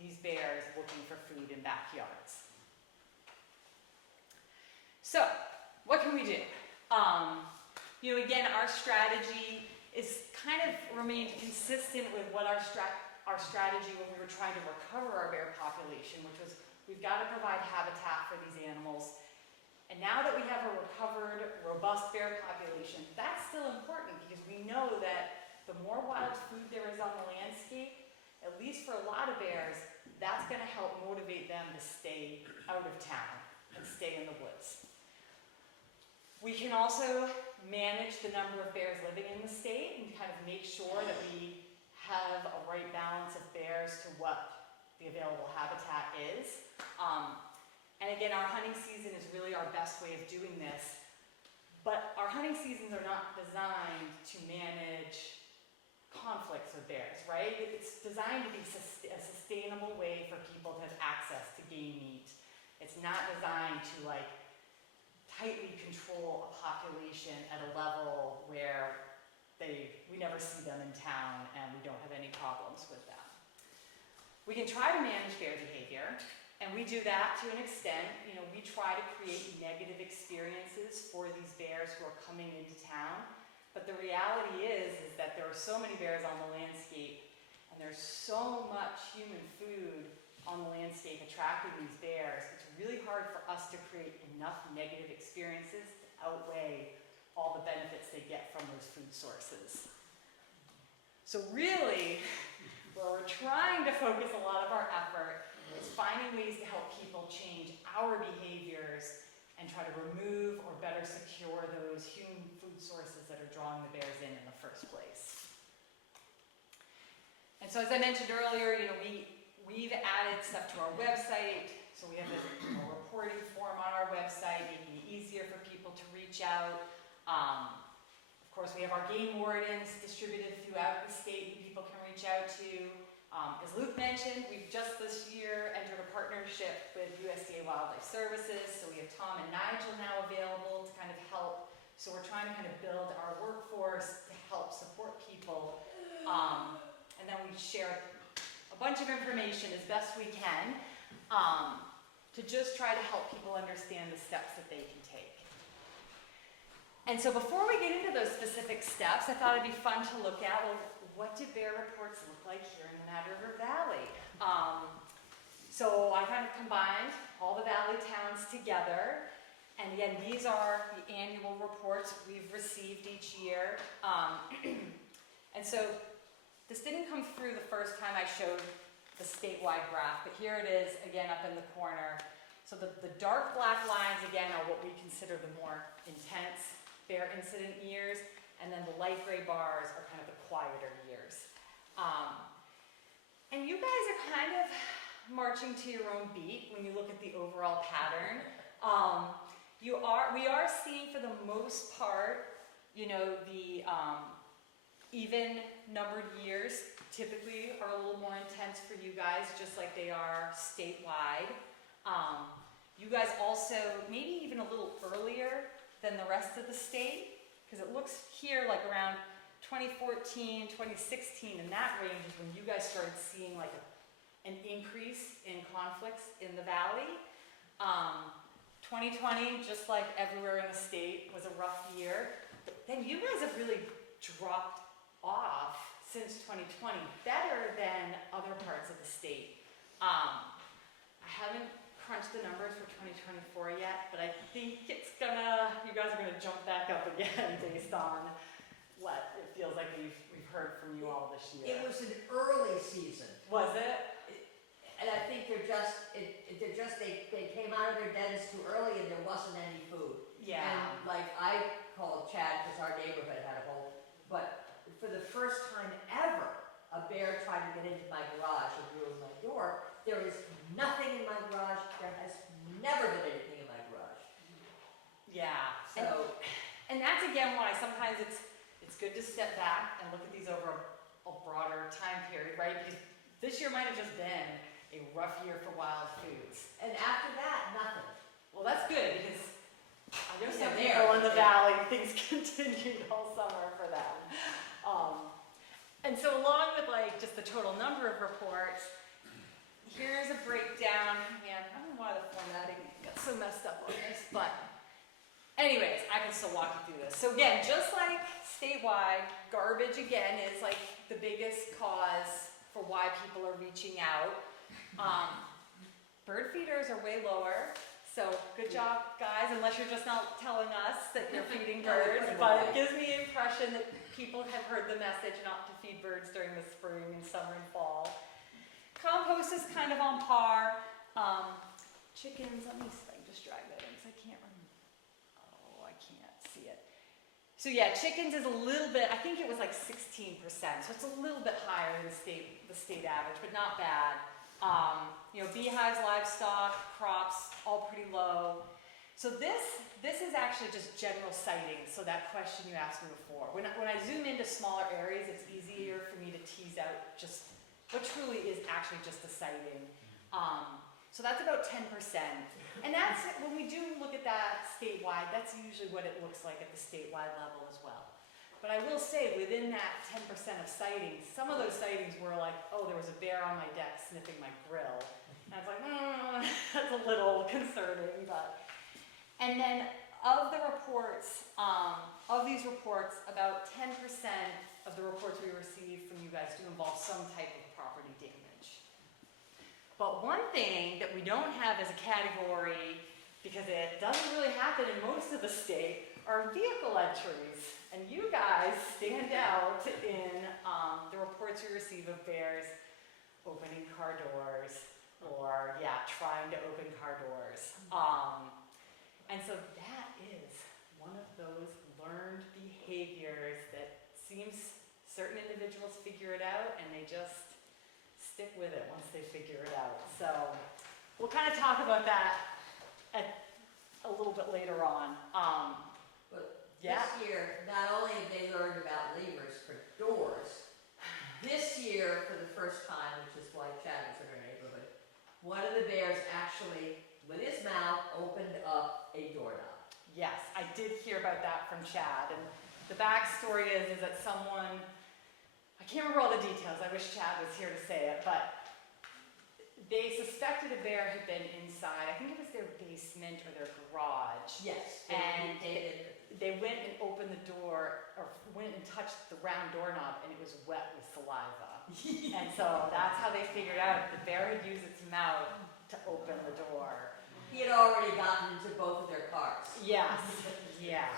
these bears looking for food in backyards. So, what can we do? Again, our strategy is kind of remained consistent with what our strategy when we were trying to recover our bear population, which was we've got to provide habitat for these animals. And now that we have a recovered, robust bear population, that's still important because we know that the more wild food there is on the landscape, at least for a lot of bears, that's going to help motivate them to stay out of town and stay in the woods. We can also manage the number of bears living in the state and kind of make sure that we have a right balance of bears to what the available habitat is. And again, our hunting season is really our best way of doing this. But our hunting seasons are not designed to manage conflicts with bears, right? It's designed to be a sustainable way for people to have access to game meat. It's not designed to like tightly control a population at a level where we never see them in town and we don't have any problems with them. We can try to manage bear behavior, and we do that to an extent. You know, we try to create negative experiences for these bears who are coming into town. But the reality is that there are so many bears on the landscape, and there's so much human food on the landscape attracting these bears. It's really hard for us to create enough negative experiences to outweigh all the benefits they get from those food sources. So really, where we're trying to focus a lot of our effort is finding ways to help people change our behaviors and try to remove or better secure those human food sources that are drawing the bears in the first place. And so as I mentioned earlier, you know, we've added stuff to our website. So we have a reporting form on our website, making it easier for people to reach out. Of course, we have our game wardens distributed throughout the state who people can reach out to. As Luke mentioned, we've just this year entered a partnership with USDA Wildlife Services, so we have Tom and Nigel now available to kind of help. So we're trying to kind of build our workforce to help support people. And then we share a bunch of information as best we can to just try to help people understand the steps that they can take. And so before we get into those specific steps, I thought it'd be fun to look at, well, what do bear reports look like here in the Mad River Valley? So I kind of combined all the valley towns together. And again, these are the annual reports we've received each year. And so this didn't come through the first time I showed the statewide graph, but here it is again up in the corner. So the dark black lines again are what we consider the more intense bear incident years, and then the light gray bars are kind of the quieter years. And you guys are kind of marching to your own beat when you look at the overall pattern. We are seeing for the most part, you know, the even numbered years typically are a little more intense for you guys, just like they are statewide. You guys also, maybe even a little earlier than the rest of the state, because it looks here like around 2014, 2016, in that range is when you guys started seeing like an increase in conflicts in the valley. 2020, just like everywhere in the state, was a rough year. But then you guys have really dropped off since 2020, better than other parts of the state. I haven't crunched the numbers for 2024 yet, but I think you guys are gonna jump back up again based on what it feels like we've heard from you all this year. It was an early season, Was it? and I think they came out of their dens too early and there wasn't any food. Yeah. And like I called Chad because our neighborhood had a whole, but for the first time ever, a bear tried to get into my garage and ruin my door. There is nothing in my garage. There has never been anything in my garage. Yeah. So, And that's again why sometimes it's good to step back and look at these over a broader time period, right? Because this year might have just been a rough year for wild foods. and after that, nothing. Well, that's good because I know some Yeah, people in the there. valley, things continued all summer for them. And so along with like just the total number of reports, here's a breakdown. Man, I don't know why the formatting got so messed up on this, but anyways, I can still walk you through this. So again, just like statewide, garbage again is like the biggest cause for why people are reaching out. Bird feeders are way lower. So good job, guys, unless you're just not telling us that you're feeding birds, but it gives me the impression that people have heard the message not to feed birds during the spring and summer and fall. Compost is kind of on par. Chickens, let me see if I can just drag that in because I can't remember. Oh, I can't see it. So yeah, chickens is a little bit, I think it was like 16%, so it's a little bit higher than the state average, but not bad. You know, beehives, livestock, crops, all pretty low. So this is actually just general sightings, so that question you asked me before. When I zoom into smaller areas, it's easier for me to tease out just what truly is actually just a sighting. So that's about 10%. And that's, when we do look at that statewide, that's usually what it looks like at the statewide level as well. But I will say, within that 10% of sightings, some of those sightings were like, oh, there was a bear on my deck sniffing my grill. And I was like, that's a little concerning, but. And then of the reports, of these reports, about 10% of the reports we receive from you guys do involve some type of property damage. But one thing that we don't have as a category, because it doesn't really happen in most of the state, are vehicle entries. And you guys stand out in the reports we receive of bears opening car doors, or trying to open car doors. And so that is one of those learned behaviors that seems certain individuals figure it out and they just stick with it once they figure it out. So we'll kind of talk about that a little bit later on. But Yeah. this year, not only have they learned about levers for doors, this year, for the first time, which is why Chad was in our neighborhood, one of the bears actually, with his mouth, opened up a doorknob. Yes, I did hear about that from Chad, and the backstory is that someone, I can't remember all the details, I wish Chad was here to say it, but they suspected a bear had been inside, I think it was their basement or their garage. Yes. And they did. They went and opened the door, or went and touched the round doorknob, and it was wet with saliva. And so that's how they figured out the bear had used its mouth to open the door. He had already gotten into both of their cars. Yes, yeah.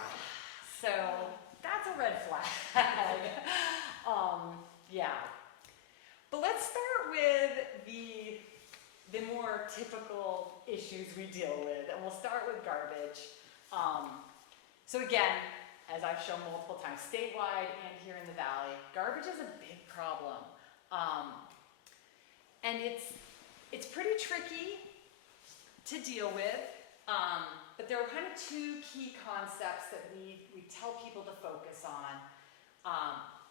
So that's a red flag. Yeah. But let's start with the more typical issues we deal with, and we'll start with garbage. So again, as I've shown multiple times, statewide and here in the valley, garbage is a big problem. And it's pretty tricky to deal with, but there are kind of two key concepts that we tell people to focus on.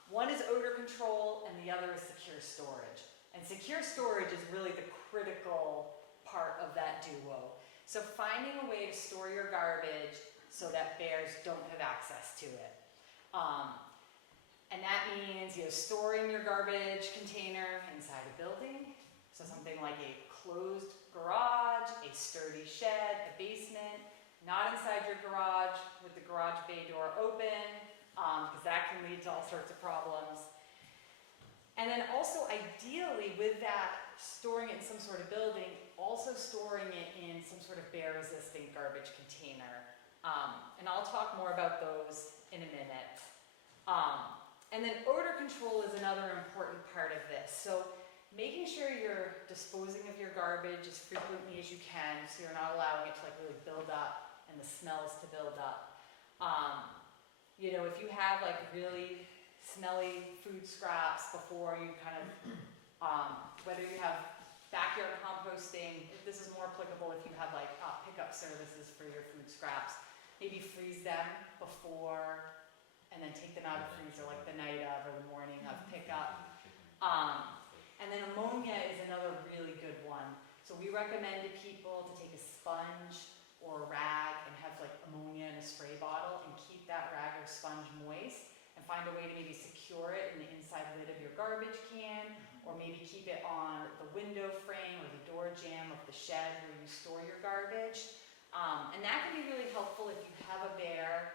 One is odor control and the other is secure storage. And secure storage is really the critical part of that duo. So finding a way to store your garbage so that bears don't have access to it. And that means storing your garbage container inside a building. So something like a closed garage, a sturdy shed, a basement, not inside your garage with the garage bay door open, because that can lead to all sorts of problems. And then also ideally with that, storing it in some sort of building, also storing it in some sort of bear resistant garbage container. And I'll talk more about those in a minute. And then odor control is another important part of this. So making sure you're disposing of your garbage as frequently as you can, so you're not allowing it to really build up and the smells to build up. If you have really smelly food scraps before you kind of, whether you have backyard composting, this is more applicable if you have pickup services for your food scraps. Maybe freeze them before and then take them out of the freezer the night of or the morning of pickup. And then ammonia is another really good one. So we recommend to people to take a sponge or a rag and have ammonia in a spray bottle and keep that rag or sponge moist and find a way to maybe secure it in the inside lid of your garbage can, or maybe keep it on the window frame or the door jamb of the shed where you store your garbage. And that can be really helpful if you have a bear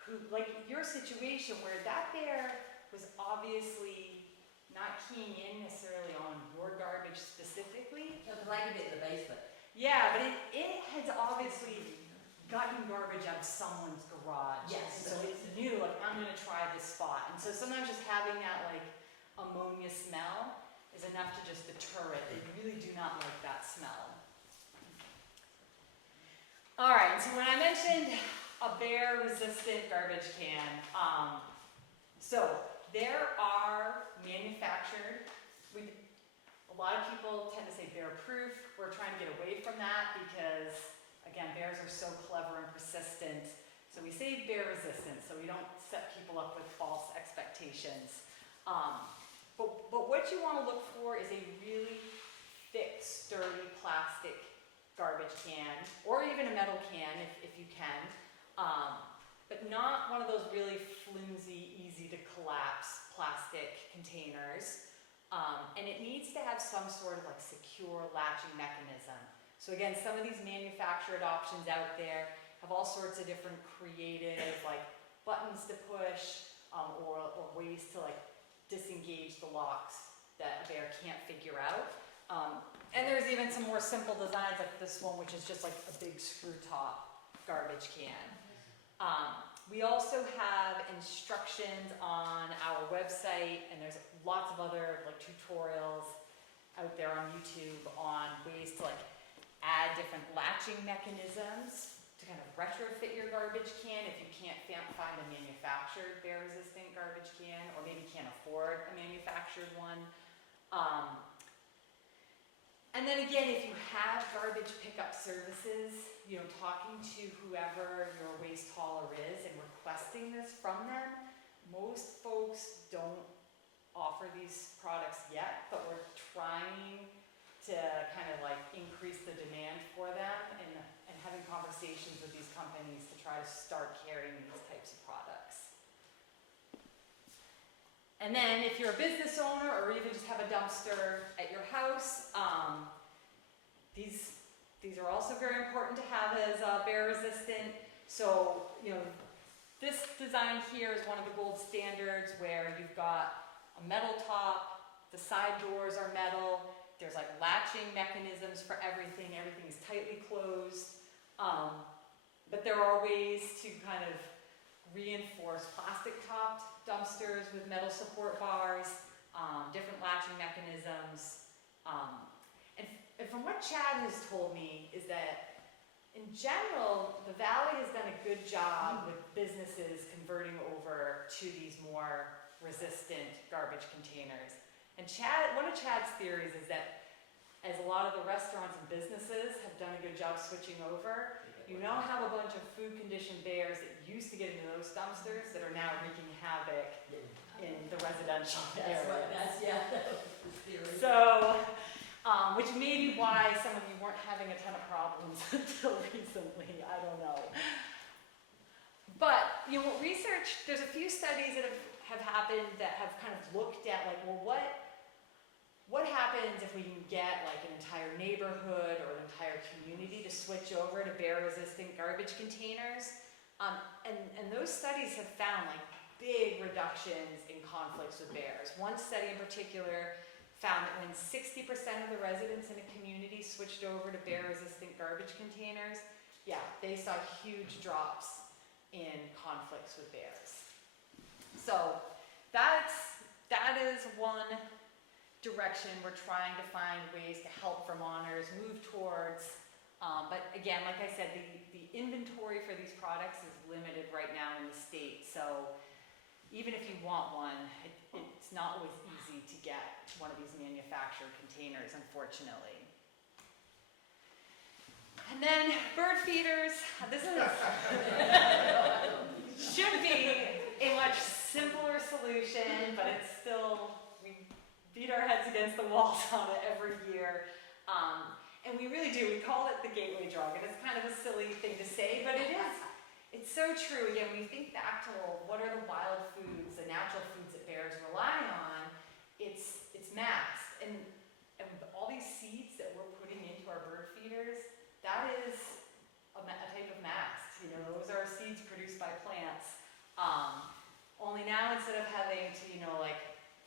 who, your situation where that bear was obviously not keying in necessarily on your garbage specifically. No, because I can be in the basement. Yeah, but it has obviously gotten garbage out of someone's garage. Yes. So it's new, I'm gonna try this spot. And so sometimes just having that ammonia smell is enough to just deter it. They really do not like that smell. All right, so when I mentioned a bear-resistant garbage can, so there are manufactured, a lot of people tend to say bear-proof. We're trying to get away from that because, again, bears are so clever and persistent. So we say bear-resistant, so we don't set people up with false expectations. But what you want to look for is a really thick, sturdy plastic garbage can, or even a metal can if you can, but not one of those really flimsy, easy to collapse plastic containers. And it needs to have some sort of like secure latching mechanism. So again, some of these manufactured options out there have all sorts of different creative, like buttons to push, or ways to like disengage the locks that a bear can't figure out. And there's even some more simple designs like this one, which is just like a big screw top garbage can. We also have instructions on our website, and there's lots of other like tutorials out there on YouTube on ways to like add different latching mechanisms to kind of retrofit your garbage can if you can't find a manufactured bear-resistant garbage can, or maybe can't afford a manufactured one. And then again, if you have garbage pickup services, you know, talking to whoever your waste hauler is and requesting this from them, most folks don't offer these products yet, but we're trying to kind of like increase the demand for them and having conversations with these companies to try to start carrying these types of products. And then if you're a business owner or even just have a dumpster at your house, these are also very important to have as bear resistant. So, you know, this design here is one of the gold standards where you've got a metal top, the side doors are metal, there's like latching mechanisms for everything is tightly closed. But there are ways to kind of reinforce plastic topped dumpsters with metal support bars, different latching mechanisms. And from what Chad has told me is that in general, the Valley has done a good job with businesses converting over to these more resistant garbage containers. And one of Chad's theories is that as a lot of the restaurants and businesses have done a good job switching over, you now have a bunch of food conditioned bears that used to get into those dumpsters that are now wreaking havoc in the residential areas. That was the theory. So, which may be why some of you weren't having a ton of problems until recently, I don't know. But, you know, there's a few studies that have happened that have kind of looked at like, well, what happens if we can get like an entire neighborhood or an entire community to switch over to bear-resistant garbage containers? And those studies have found like big reductions in conflicts with bears. One study in particular found that when 60% of the residents in a community switched over to bear-resistant garbage containers, yeah, they saw huge drops in conflicts with bears. So that is one direction we're trying to find ways to help Vermonters move towards. But again, like I said, the inventory for these products is limited right now in the state. So even if you want one, it's not always easy to get one of these manufactured containers, unfortunately. And then bird feeders. This should be a much simpler solution, but it's still, we beat our heads against the walls on it every year. And we really do, we call it the gateway drug, and it's kind of a silly thing to say, but it is. It's so true. Again, when you think back to, well, what are the wild foods, the natural foods that bears rely on, it's mast. And all these seeds that we're putting into our bird feeders, that is a type of mast. You know, those are seeds produced by plants. Only now, instead of having to, you know, like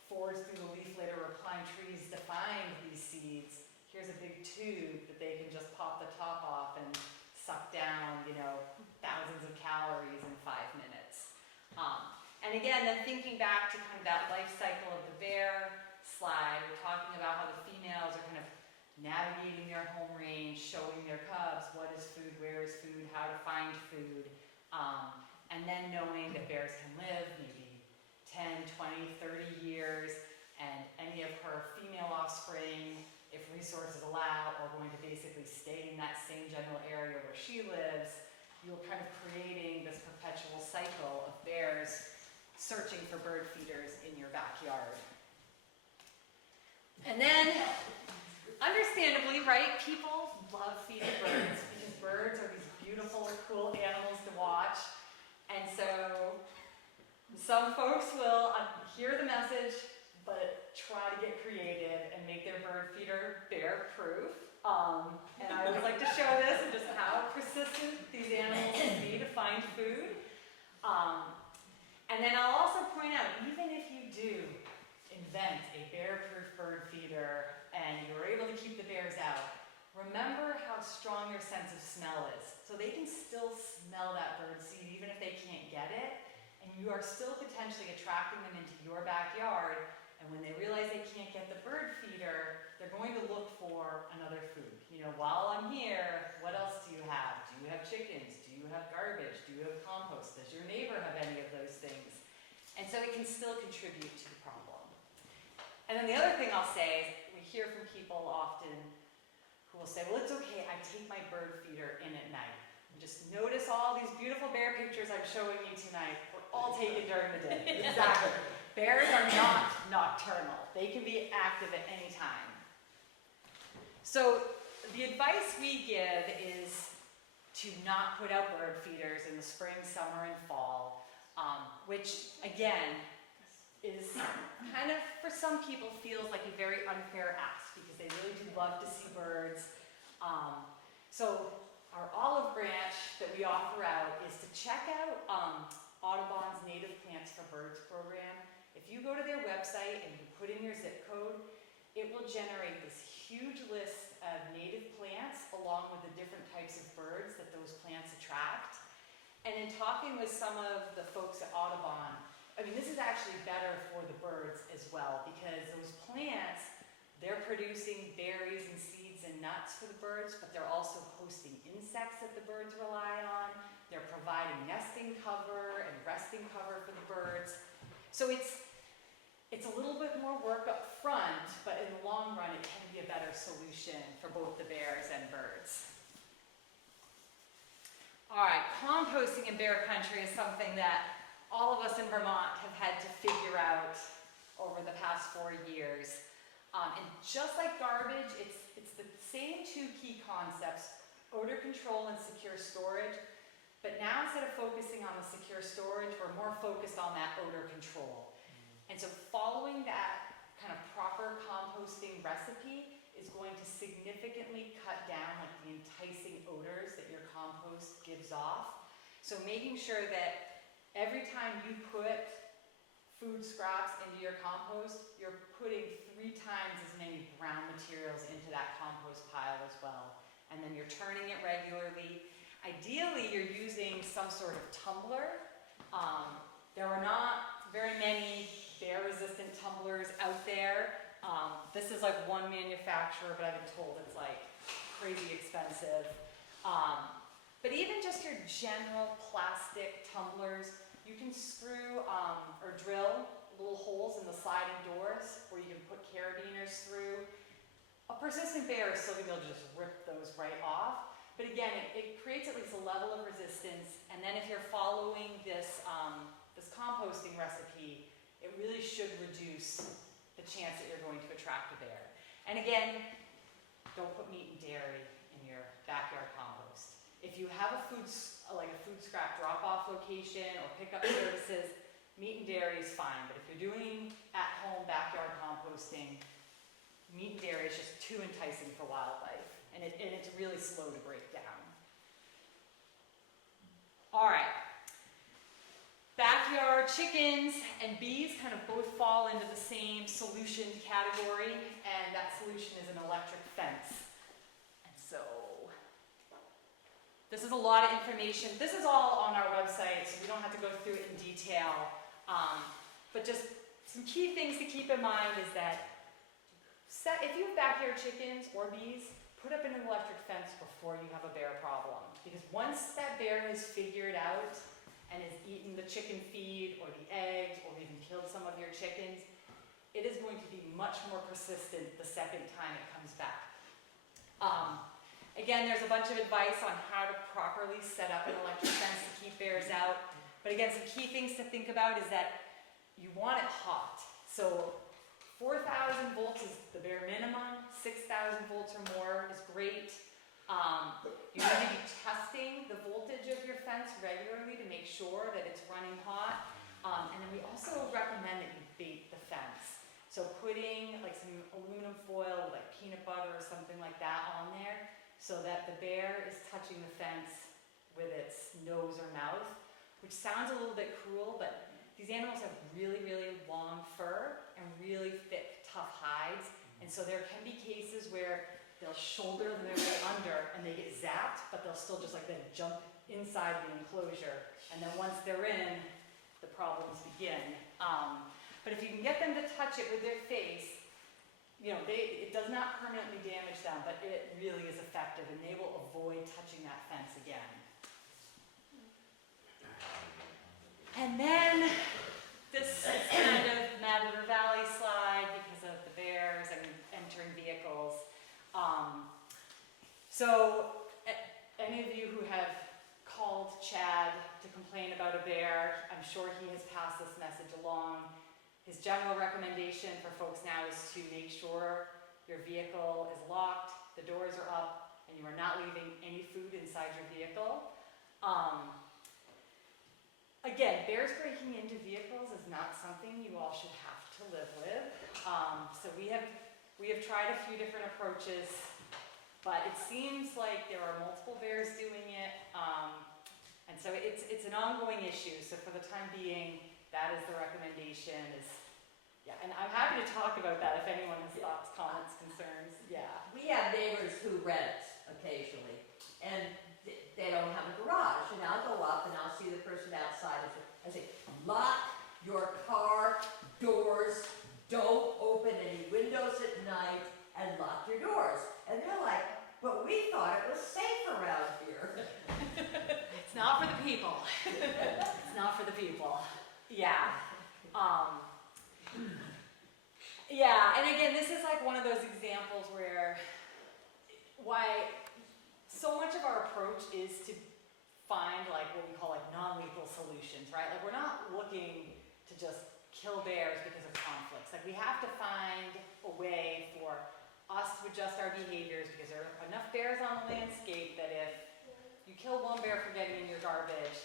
forage through the leaf litter or climb trees to find these seeds, here's a big tube that they can just pop the top off and suck down, you know, thousands of calories in 5 minutes. And again, then thinking back to kind of that life cycle of the bear slide, we're talking about how the females are kind of navigating their home range, showing their cubs what is food, where is food, how to find food, and then knowing that bears can live maybe 10, 20, 30 years, and any of her female offspring, if resources allow, are going to basically stay in that same general area where she lives. You're kind of creating this perpetual cycle of bears searching for bird feeders in your backyard. And then understandably, right, people love feeding birds because birds are these beautiful, cool animals to watch. And so some folks will hear the message, but try to get creative and make their bird feeder bear-proof. And I always like to show this and just how persistent these animals can be to find food. And then I'll also point out, even if you do invent a bear-proof bird feeder and you're able to keep the bears out, remember how strong your sense of smell is. So they can still smell that bird seed even if they can't get it, and you are still potentially attracting them into your backyard, and when they realize they can't get the bird feeder, they're going to look for another food. You know, while I'm here, what else do you have? Do you have chickens? Do you have garbage? Do you have compost? Does your neighbor have any of those things? And so it can still contribute to the problem. And then the other thing I'll say is, we hear from people often who will say, well, it's okay, I take my bird feeder in at night. And just notice all these beautiful bear pictures I'm showing you tonight were all taken during the day. Exactly. Bears are not nocturnal. They can be active at any time. So the advice we give is to not put out bird feeders in the spring, summer, and fall, which, again, is kind of, for some people, feels like a very unfair ask because they really do love to see birds. So our olive branch that we offer out is to check out Audubon's Native Plants for Birds program. If you go to their website and you put in your zip code, it will generate this huge list of native plants along with the different types of birds that those plants attract. And in talking with some of the folks at Audubon, I mean, this is actually better for the birds as well because those plants, they're producing berries and seeds and nuts for the birds, but they're also hosting insects that the birds rely on. They're providing nesting cover and resting cover for the birds. So it's a little bit more work up front, but in the long run, it can be a better solution for both the bears and birds. All right, composting in bear country is something that all of us in Vermont have had to figure out over the past 4 years. And just like garbage, it's the same two key concepts, odor control and secure storage. But now instead of focusing on the secure storage, we're more focused on that odor control. And so following that kind of proper composting recipe is going to significantly cut down like the enticing odors that your compost gives off. So making sure that every time you put food scraps into your compost, you're putting 3 times as many brown materials into that compost pile as well. And then you're turning it regularly. Ideally, you're using some sort of tumbler. There are not very many bear-resistant tumblers out there. This is like one manufacturer, but I've been told it's like crazy expensive. But even just your general plastic tumblers, you can screw or drill little holes in the sliding doors where you can put carabiners through. A persistent bear is still going to be able to just rip those right off. But again, it creates at least a level of resistance. And then if you're following this, this composting recipe, it really should reduce the chance that you're going to attract a bear. And again, don't put meat and dairy in your backyard compost. If you have a food scrap drop-off location or pickup services, meat and dairy is fine. But if you're doing at-home backyard composting, meat and dairy is just too enticing for wildlife, and it's really slow to break down. All right. Backyard chickens and bees kind of both fall into the same solution category, and that solution is an electric fence. And so, this is a lot of information. This is all on our website, so we don't have to go through it in detail. But just some key things to keep in mind is that if you have backyard chickens or bees, put up an electric fence before you have a bear problem. Because once that bear has figured out and has eaten the chicken feed or the eggs or even killed some of your chickens, it is going to be much more persistent the second time it comes back. Again, there's a bunch of advice on how to properly set up an electric fence to keep bears out. But again, some key things to think about is that you want it hot. So 4,000 volts is the bare minimum, 6,000 volts or more is great. You need to be testing the voltage of your fence regularly to make sure that it's running hot. And then we also recommend that you bait the fence. So putting like some aluminum foil with like peanut butter or something like that on there so that the bear is touching the fence with its nose or mouth, which sounds a little bit cruel, but these animals have really, really long fur and really thick, tough hides. And so there can be cases where they'll shoulder their way under and they get zapped, but they'll still just like then jump inside the enclosure. And then once they're in, the problems begin. But if you can get them to touch it with their face, you know, it does not permanently damage them, but it really is effective and they will avoid touching that fence again. And then this is kind of Mad River Valley slide because of the bears and entering vehicles. So any of you who have called Chad to complain about a bear, I'm sure he has passed this message along. His general recommendation for folks now is to make sure your vehicle is locked, the doors are up, and you are not leaving any food inside your vehicle. Again, bears breaking into vehicles is not something you all should have to live with. So we have tried a few different approaches, but it seems like there are multiple bears doing it. And so it's an ongoing issue. So for the time being, that is the recommendation. Yeah, and I'm happy to talk about that if anyone has thoughts, comments, concerns. Yeah. We have neighbors who rent occasionally, and they don't have a garage, and I'll go up and I'll see the person outside, I say, lock your car doors, don't open any windows at night, and lock your doors. And they're like, but we thought it was safe around here. It's not for the people. It's not for the people. Yeah. Yeah, and again, this is like one of those examples where why so much of our approach is to find like what we call like non-lethal solutions, right? Like we're not looking to just kill bears because of conflicts. Like we have to find a way for us to adjust our behaviors because there are enough bears on the landscape that if you kill one bear for getting in your garbage,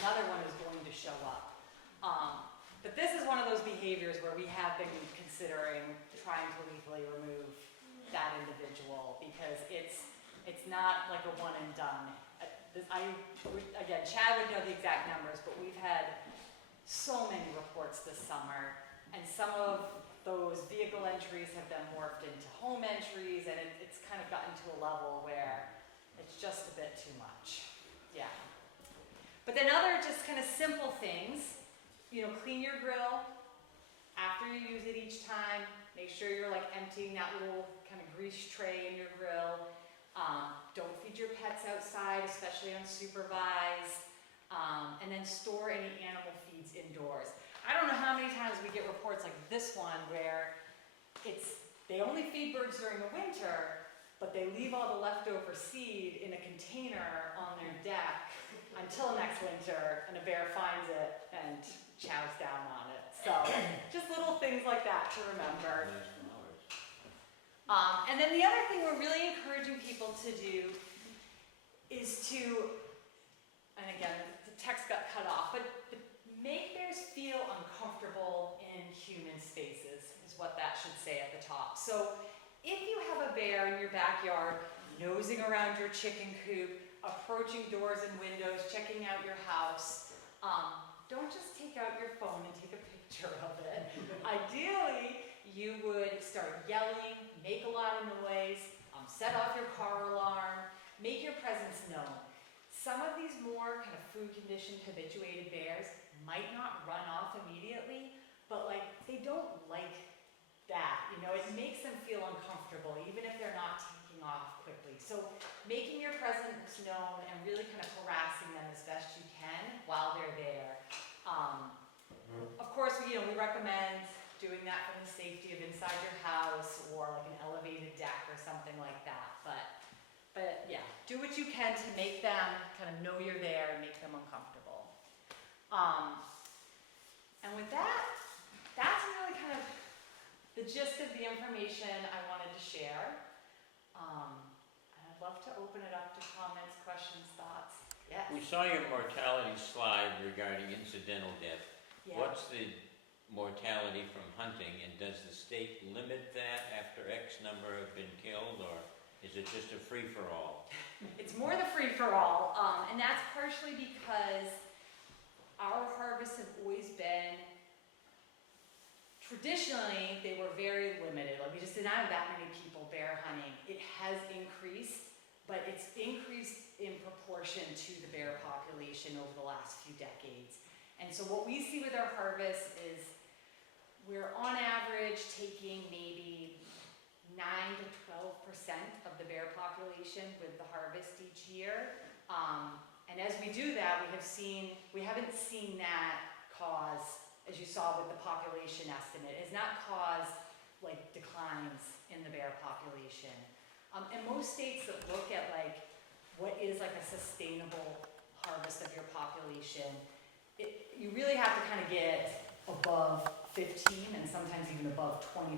another one is going to show up. But this is one of those behaviors where we have been considering trying to lethally remove that individual because it's not like a one and done. Again, Chad would know the exact numbers, but we've had so many reports this summer, and some of those vehicle entries have been morphed into home entries, and it's kind of gotten to a level where it's just a bit too much. Yeah. But then other just kind of simple things, you know, clean your grill after you use it each time. Make sure you're like emptying that little kind of grease tray in your grill. Don't feed your pets outside, especially unsupervised. And then store any animal feeds indoors. I don't know how many times we get reports like this one where they only feed birds during the winter, but they leave all the leftover seed in a container on their deck until next winter, and a bear finds it and chows down on it. So just little things like that to remember. And then the other thing we're really encouraging people to do is to, and again, the text got cut off, but make bears feel uncomfortable in human spaces is what that should say at the top. So if you have a bear in your backyard, nosing around your chicken coop, approaching doors and windows, checking out your house, don't just take out your phone and take a picture of it. Ideally, you would start yelling, make a lot of noise, set off your car alarm, make your presence known. Some of these more kind of food conditioned habituated bears might not run off immediately, but like they don't like that, you know, it makes them feel uncomfortable even if they're not taking off quickly. So making your presence known and really kind of harassing them as best you can while they're there. Of course, we recommend doing that from the safety of inside your house or like an elevated deck or something like that. But yeah, do what you can to make them kind of know you're there and make them uncomfortable. And with that, that's really kind of the gist of the information I wanted to share. And I'd love to open it up to comments, questions, thoughts. Yes. We saw your mortality slide regarding incidental death. Yeah. What's the mortality from hunting, and does the state limit that after X number have been killed, or is it just a free-for-all? It's more the free-for-all, and that's partially because our harvests have always been, traditionally, they were very limited. Like, we just didn't have that many people bear hunting. It has increased, but it's increased in proportion to the bear population over the last few decades. And so what we see with our harvest is we're on average taking maybe 9 to 12% of the bear population with the harvest each year. And as we do that, we haven't seen that cause, as you saw with the population estimate, it has not caused like declines in the bear population. And most states that look at like what is like a sustainable harvest of your population, you really have to kind of get above 15 and sometimes even above 20%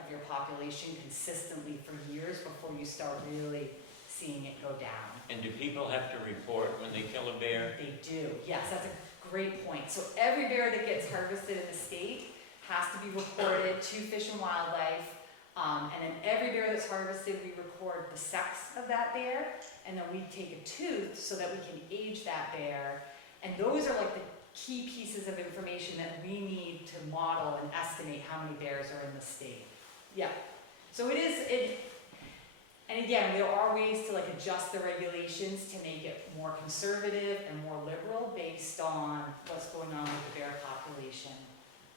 of your population consistently for years before you start really seeing it go down. And do people have to report when they kill a bear? They do, yes, that's a great point. So every bear that gets harvested in the state has to be reported to Fish and Wildlife. And then every bear that's harvested, we record the sex of that bear, and then we take a tooth so that we can age that bear. And those are like the key pieces of information that we need to model and estimate how many bears are in the state. Yeah. So and again, there are ways to like adjust the regulations to make it more conservative and more liberal based on what's going on with the bear population.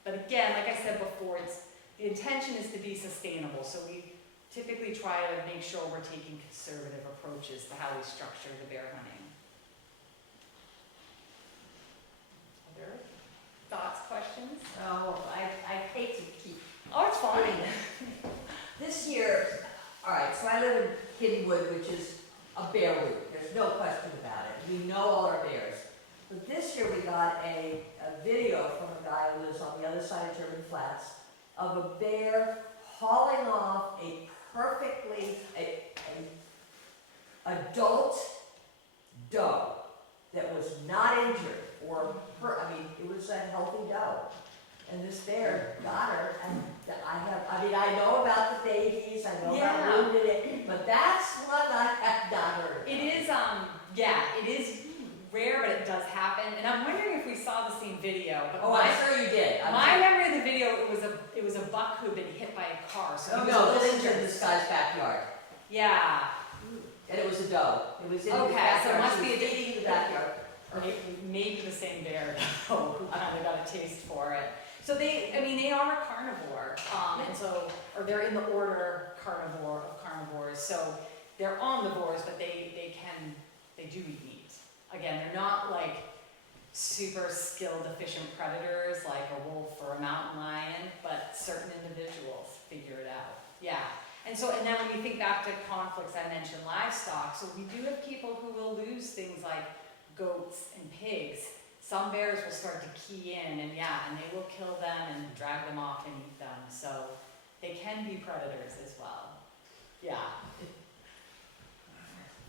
But again, like I said before, the intention is to be sustainable. So we typically try to make sure we're taking conservative approaches to how we structure the bear hunting. Other thoughts, questions? Oh, I hate to keep. Oh, it's fine. This year, all right, so I live in Kittywood, which is a bear root. There's no question about it. We know all our bears. But this year we got a video from a guy who lives on the other side of German Flats of a bear hauling off a perfectly adult doe that was not injured or hurt. I mean, it was a healthy doe. And this bear got her, and I know about the babies, I know how wounded it, but that's one I have not heard. It is, it is rare, but it does happen. And I'm wondering if we saw the same video. But Oh, I'm sure you did. My memory of the video, it was a buck who had been hit by a car. So Oh, he was no, a little this is in injured. this guy's backyard. Yeah. And it was a doe. It was in his Okay, backyard. so it must She be was a feeding in the backyard. Maybe the same bear though, who kind of got a taste for it. So they are a carnivore, or they're in the order of carnivores. So they're omnivores, but they do eat meat. Again, they're not like super skilled, efficient predators like a wolf or a mountain lion, but certain individuals figure it out. Yeah. And then when you think back to conflicts, I mentioned livestock. So we do have people who will lose things like goats and pigs. Some bears will start to key in and they will kill them and drag them off and eat them. So they can be predators as well. Yeah.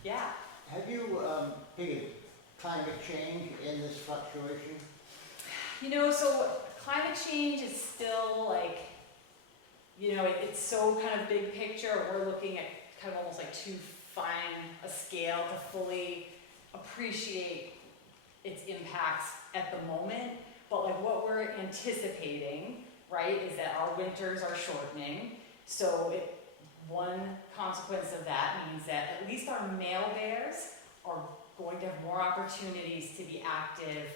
Yeah. Have you figured climate change in this fluctuation? So climate change is still like, it's so kind of big picture. We're looking at kind of almost like too fine a scale to fully appreciate its impacts at the moment. But like what we're anticipating, right, is that our winters are shortening. So one consequence of that means that at least our male bears are going to have more opportunities to be active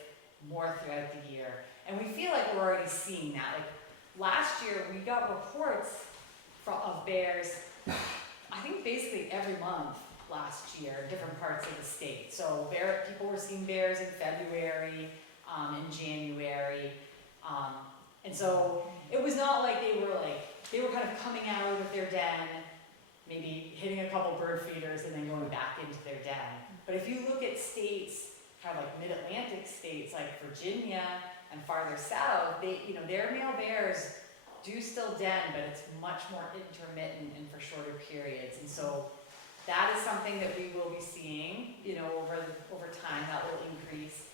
more throughout the year. And we feel like we're already seeing that. Like last year, we got reports of bears, I think basically every month last year, in different parts of the state. So people were seeing bears in February, in January. And so it was not like they were kind of coming out of their den, maybe hitting a couple bird feeders and then going back into their den. But if you look at states, kind of like mid-Atlantic states like Virginia and farther south, their male bears do still den, but it's much more intermittent and for shorter periods. And so that is something that we will be seeing, over time, that will increase.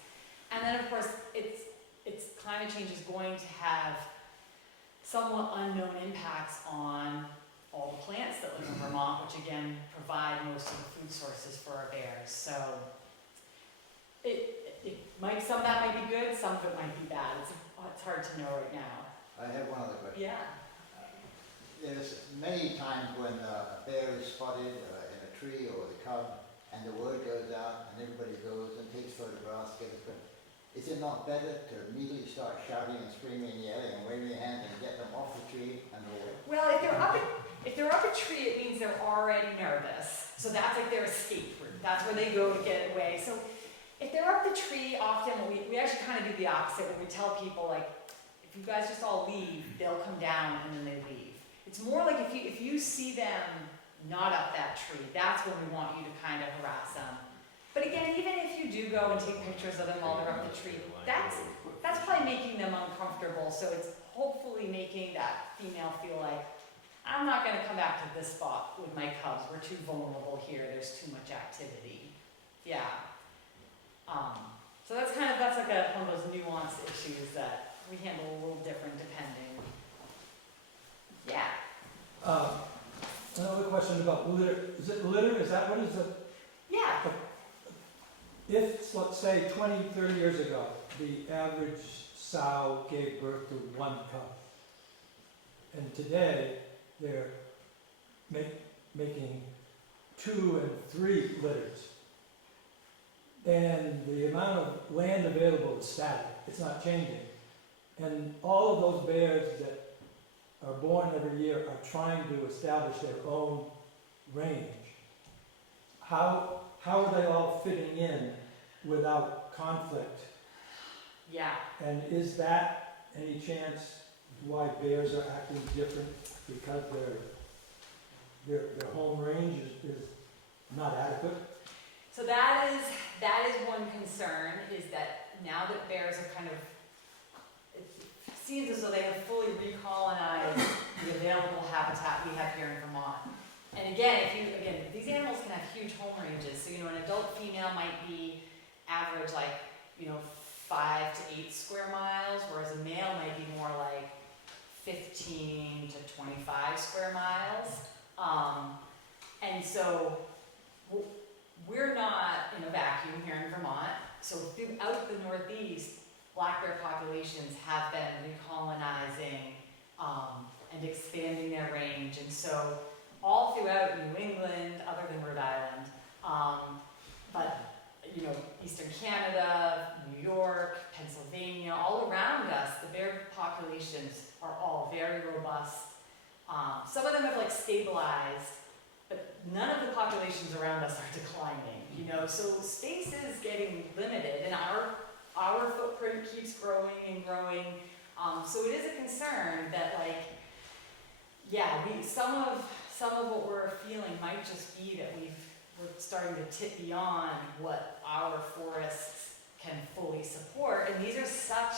And then, of course, it's climate change is going to have somewhat unknown impacts on all the plants that live in Vermont, which again provide most of the food sources for our bears. So some of that might be good, some of it might be bad. It's hard to know right now. I have one other question. Yeah. There's many times when a bear is spotted in a tree or the cub, and the word goes out, and everybody goes and takes photographs, gets a picture. Is it not better to immediately start shouting and screaming and yelling and waving your hands and get them off the tree and away? Well, if they're up a tree, it means they're already nervous. So that's like their escape route. That's where they go to get away. So if they're up the tree, often we actually kind of do the opposite, where we tell people, like, if you guys just all leave, they'll come down and then they leave. It's more like if you see them not up that tree, that's when we want you to kind of harass them. But again, even if you do go and take pictures of them while they're up the tree, that's probably making them uncomfortable. So it's hopefully making that female feel like, I'm not going to come back to this spot with my cubs. We're too vulnerable here. There's too much activity. Yeah. So that's like one of those nuanced issues that we handle a little different depending. Yeah. Another question about litter. Is it litter? Is that what is it? Yeah. If, let's say, 20, 30 years ago, the average sow gave birth to one cub, and today they're making 2 and 3 litters, and the amount of land available is static, it's not changing, and all of those bears that are born every year are trying to establish their own range. How are they all fitting in without conflict? Yeah. And is that any chance why bears are acting different because their home range is not adequate? So that is one concern, is that now that bears are kind of, it seems as though they have fully recolonized the available habitat we have here in Vermont. And again, these animals can have huge home ranges. So, an adult female might be average 5 to 8 square miles, whereas a male might be more like 15 to 25 square miles. And so we're not in a vacuum here in Vermont. So throughout the Northeast, black bear populations have been recolonizing and expanding their range. And so all throughout New England, other than Rhode Island, but Eastern Canada, New York, Pennsylvania, all around us, the bear populations are all very robust. Some of them have stabilized, but none of the populations around us are declining. So space is getting limited, and our footprint keeps growing and growing. So it is a concern that some of what we're feeling might just be that we're starting to tip beyond what our forests can fully support. And these are such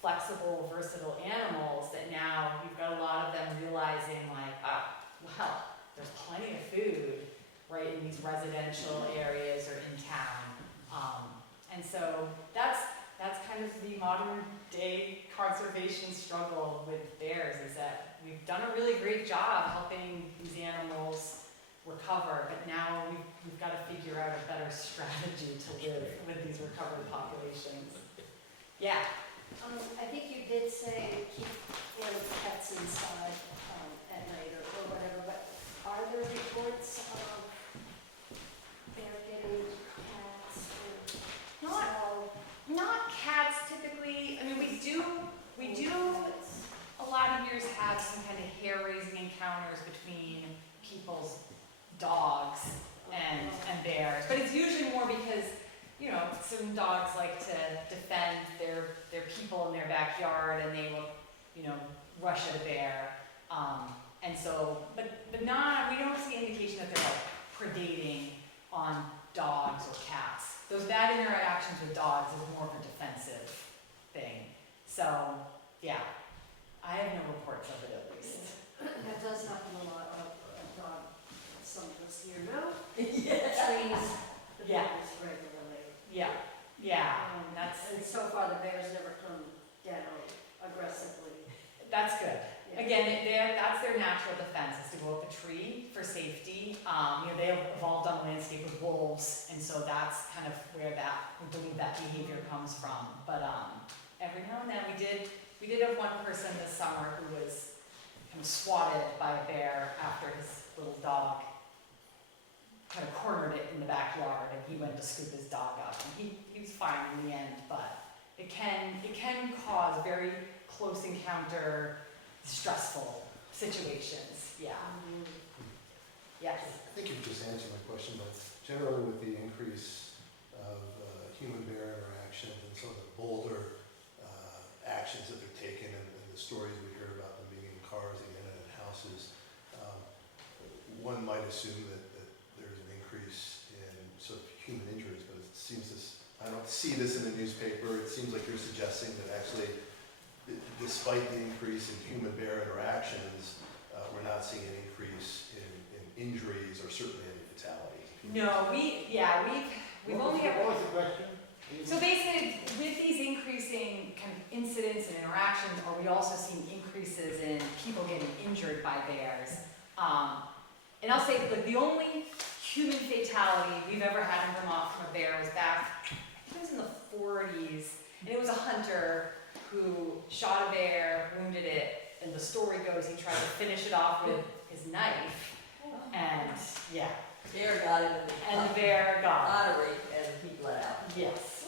flexible, versatile animals that now you've got a lot of them realizing there's plenty of food right in these residential areas or in town. And so that's kind of the modern day conservation struggle with bears, is that we've done a really great job helping these animals recover, but now we've got to figure out a better strategy to live with these recovered populations. Yeah. I think you did say keep pets inside at night or whatever, but are there reports of bear getting cats or Not cats typically. I mean, we do a lot of years have some kind of hair-raising encounters between people's dogs and bears, but it's usually more because some dogs like to defend their people in their backyard, and they will rush at a bear, and so but we don't see indication that they're predating on dogs or cats. Those bad interactions with dogs is more of a defensive thing. So yeah. I have no reports of it at least. That does happen a lot of, some of us here know, Yeah. trees, the Yeah. bears regularly. Yeah, that's, And so far, the bears never come down aggressively. that's good. Yeah. Again, that's their natural defense, is to go up a tree for safety. They have evolved on the landscape with wolves, and so that's kind of where we believe that behavior comes from. But every now and then, we did have one person this summer who was kind of swatted by a bear after his little dog kind of cornered it in the backyard, and he went to scoop his dog up. And he was fine in the end, but it can cause very close encounter, stressful situations. Yeah. Yes. I think you just answered my question, but generally with the increase of human-bear interaction and some of the bolder actions that they're taking and the stories we hear about them being in cars again and in houses, one might assume that there's an increase in sort of human injuries, but it seems I don't see this in the newspaper. It seems like you're suggesting that actually, despite the increase in human-bear interactions, we're not seeing an increase in injuries or certainly any fatalities. No, we've only ever. What was the question? So basically, with these increasing kind of incidents and interactions, are we also seeing increases in people getting injured by bears? And I'll say, like, the only human fatality we've ever had in Vermont from a bear was back, I think it was in the 40s, and it was a hunter who shot a bear, wounded it, and the story goes he tried to finish it off with his knife, and yeah, Bear got it and the bear got it. artery and he bled out. Yes.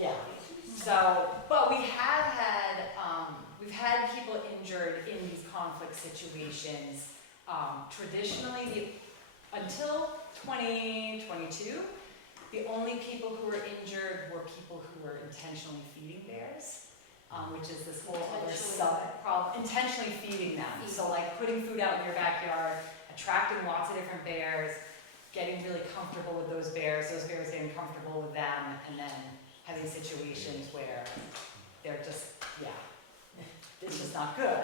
Yeah. So, but we've had people injured in these conflict situations. Traditionally, until 2022, the only people who were injured were people who were intentionally feeding bears, which is this whole other sub-problem, intentionally feeding them. So like putting food out in your backyard, attracting lots of different bears, getting really comfortable with those bears getting comfortable with them, and then having situations where they're just, it's just not good.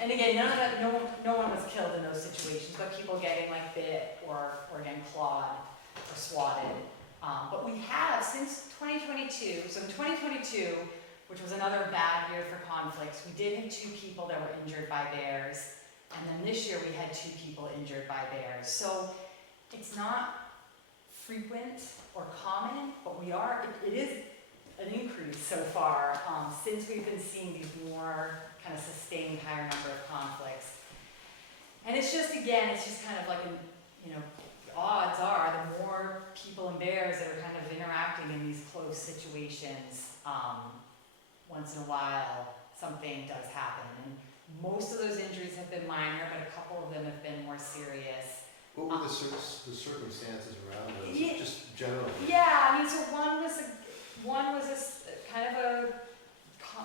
And again, no one was killed in those situations, but people getting like bit or getting clawed or swatted. But we have since 2022, so in 2022, which was another bad year for conflicts, we did have 2 people that were injured by bears. And then this year we had 2 people injured by bears. So it's not frequent or common, but it is an increase so far since we've been seeing these more kind of sustained higher number of conflicts. And it's just kind of like, the odds are the more people and bears that are kind of interacting in these close situations, once in a while something does happen. And most of those injuries have been minor, but a couple of them have been more serious. What were the circumstances around those, Yeah. just generally? Yeah, I mean, so one was kind of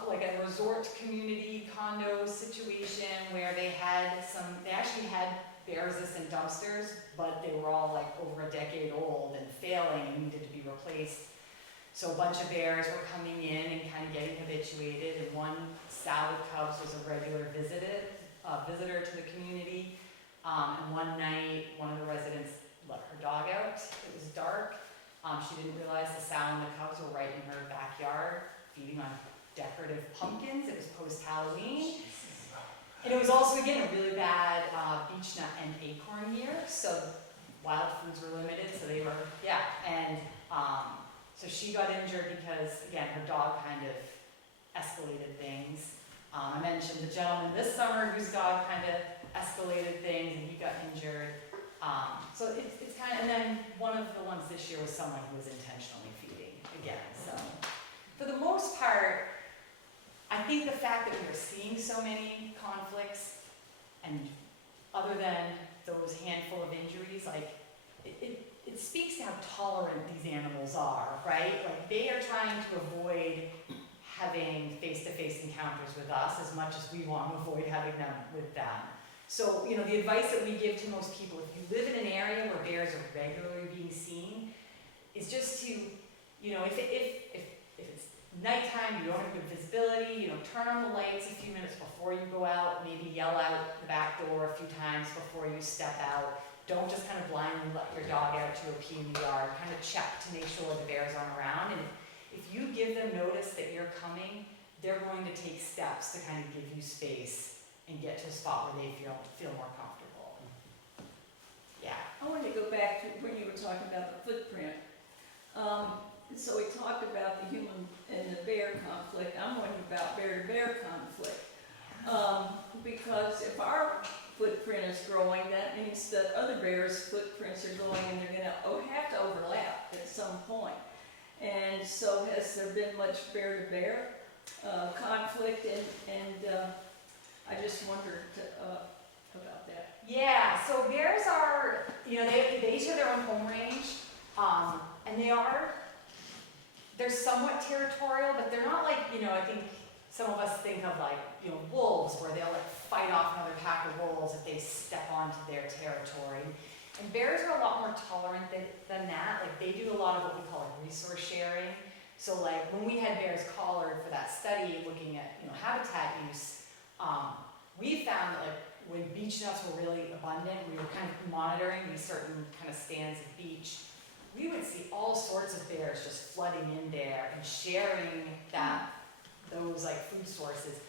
like a resort community condo situation where they actually had bear-resistant dumpsters, but they were all like over a decade old and failing and needed to be replaced. So a bunch of bears were coming in and kind of getting habituated, and one Sally Cubs was a regular visitor to the community. And one night, one of the residents let her dog out. It was dark. She didn't realize the sow and the cubs were right in her backyard, feeding on decorative pumpkins. It was post-Halloween. And it was also, again, a really bad beech nut and acorn year, so wild foods were limited, so they were, and so she got injured because, again, her dog kind of escalated things. I mentioned the gentleman this summer whose dog kind of escalated things and he got injured. So it's kind of, and then one of the ones this year was someone who was intentionally feeding, again, so. For the most part, I think the fact that we are seeing so many conflicts, and other than those handful of injuries, like, it speaks to how tolerant these animals are, right? Like, they are trying to avoid having face-to-face encounters with us as much as we want to avoid having them with them. So, the advice that we give to most people, if you live in an area where bears are regularly being seen, is just to, if it's nighttime, you don't have good visibility, turn on the lights a few minutes before you go out, maybe yell out the back door a few times before you step out. Don't just kind of blindly let your dog out to a pee in the yard. Kind of check to make sure the bears aren't around. And if you give them notice that you're coming, they're going to take steps to kind of give you space and get to a spot where they feel more comfortable. Yeah. I wanted to go back to when you were talking about the footprint. So we talked about the human and the bear conflict. I'm wondering about bear-to-bear conflict. Because if our footprint is growing, that means that other bears' footprints are growing and they're gonna have to overlap at some point. And so has there been much bear-to-bear conflict, and I just wondered about that. Yeah, so bears are, they each have their own home range, and they're somewhat territorial, but they're not like, I think some of us think of like, wolves, where they'll like fight off another pack of wolves if they step onto their territory. And bears are a lot more tolerant than that. Like they do a lot of what we call like resource sharing. So like when we had bears collared for that study looking at, habitat use, we found that like when beech nuts were really abundant, we were kind of monitoring these certain kind of stands of beech. We would see all sorts of bears just flooding in there and sharing those like food sources.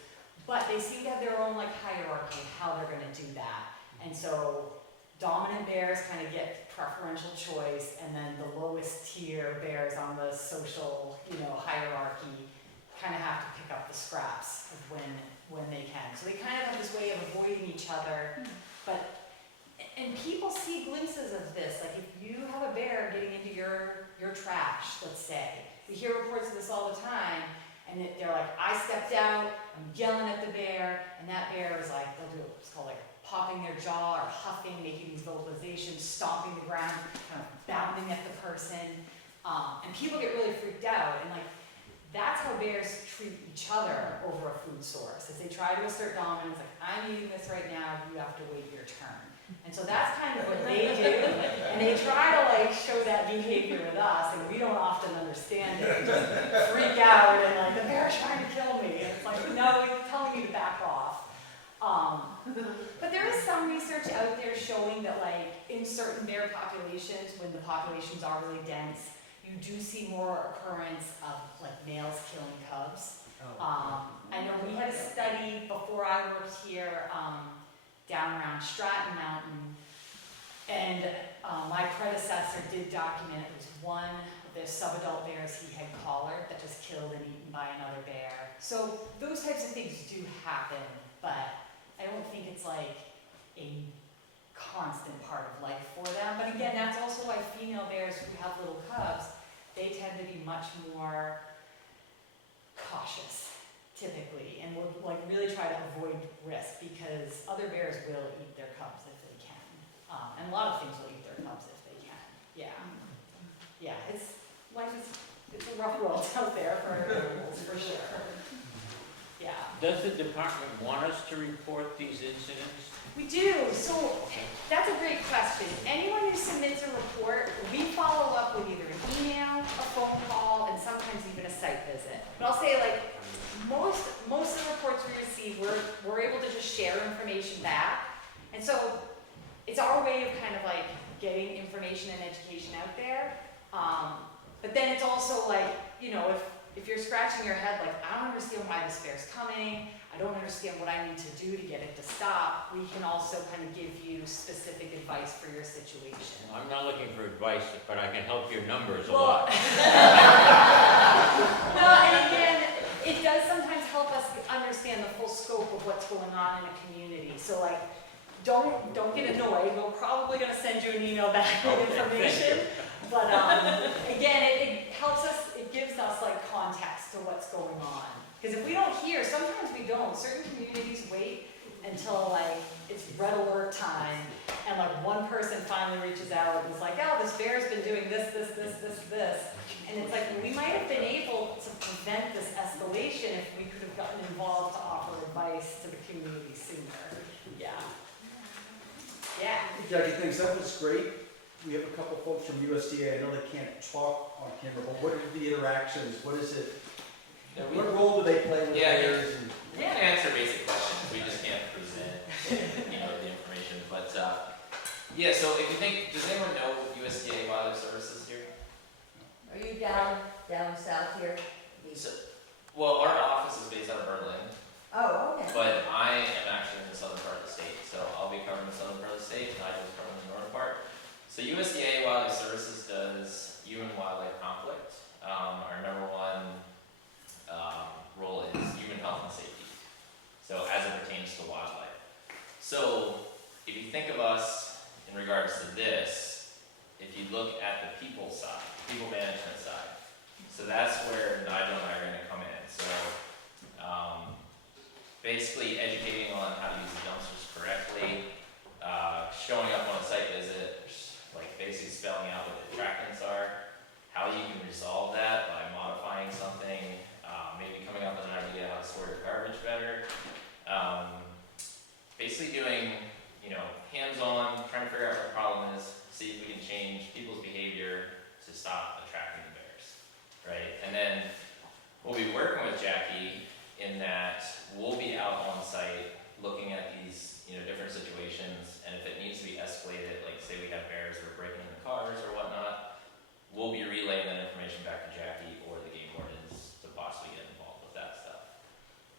But they seem to have their own like hierarchy of how they're gonna do that. And so dominant bears kind of get preferential choice, and then the lowest tier bears on the social, hierarchy kind of have to pick up the scraps of when they can. So they kind of have this way of avoiding each other. And people see glimpses of this. Like if you have a bear getting into your trash, let's say, we hear reports of this all the time, and they're like, I stepped out, I'm yelling at the bear, and that bear is like, they'll do what's called like popping their jaw or huffing, making these vocalizations, stomping the ground, kind of bounding at the person. And people get really freaked out. And like, that's how bears treat each other over a food source. As they try to assert dominance, like, I'm eating this right now, you have to wait your turn. And so that's kind of what they do. And they try to like show that behavior with us, and we don't often understand it. We just freak out and like, the bear's trying to kill me. And it's like, no, he's telling you to back off. But there is some research out there showing that like in certain bear populations, when the populations are really dense, you do see more occurrence of like males killing cubs. I know we had a study before I worked here, down around Stratton Mountain, and my predecessor did document it was one of the subadult bears he had collared that was killed and eaten by another bear. So those types of things do happen, but I don't think it's like a constant part of life for them. But again, that's also why female bears who have little cubs, they tend to be much more cautious, typically, and will like really try to avoid risk, because other bears will eat their cubs if they can. And a lot of things will eat their cubs if they can. Yeah. Yeah, it's a rough world out there for animals, for sure. Yeah. Does the department want us to report these incidents? We do. So that's a great question. Anyone who submits a report, we follow up with either an email, a phone call, and sometimes even a site visit. But I'll say like most of the reports we receive, we're able to just share information back. And so it's our way of kind of like getting information and education out there. But then it's also like, if you're scratching your head like, I don't understand why this bear's coming, I don't understand what I need to do to get it to stop, we can also kind of give you specific advice for your situation. Well, I'm not looking for advice, but I can help your numbers a lot. No, and again, it does sometimes help us understand the full scope of what's going on in a community. So like, don't get annoyed. We're probably going to send you an email back with information. But again, it helps us, it gives us like context to what's going on. Because if we don't hear, sometimes we don't. Certain communities wait until like it's red alert time, and like one person finally reaches out and is like, oh, this bear's been doing this. And it's like, we might have been able to prevent this escalation if we could have gotten involved to offer advice to the community sooner. Yeah. Yeah. Jackie, thanks. That was great. We have a couple folks from USDA. I know they can't talk on camera, but what are the interactions? What is it? What role do they play with bears? Oh, okay. But I am actually in the southern part of the state, so I'll be covering the southern part of the state, and I will cover the northern part. So USDA Wildlife Services does human wildlife conflict. Our number one role is human health and safety. So as it pertains to wildlife. So if you think of us in regards to this, if you look at the people side, people management side, so that's where Nigel and I are going to come in. So basically educating on how to use the dumpsters correctly, showing up on a site visit, like basically spelling out what the attractants are, how you can resolve that by modifying something, maybe coming up with an idea how to store your garbage better. Basically doing, hands-on, trying to figure out what the problem is, see if we can change people's behavior to stop attracting the bears, right? And then we'll be working with Jackie in that we'll be out on site looking at these, different situations, and if it needs to be escalated, like say we have bears that are breaking into cars or whatnot, we'll be relaying that information back to Jackie or the game wardens to possibly get involved with that stuff.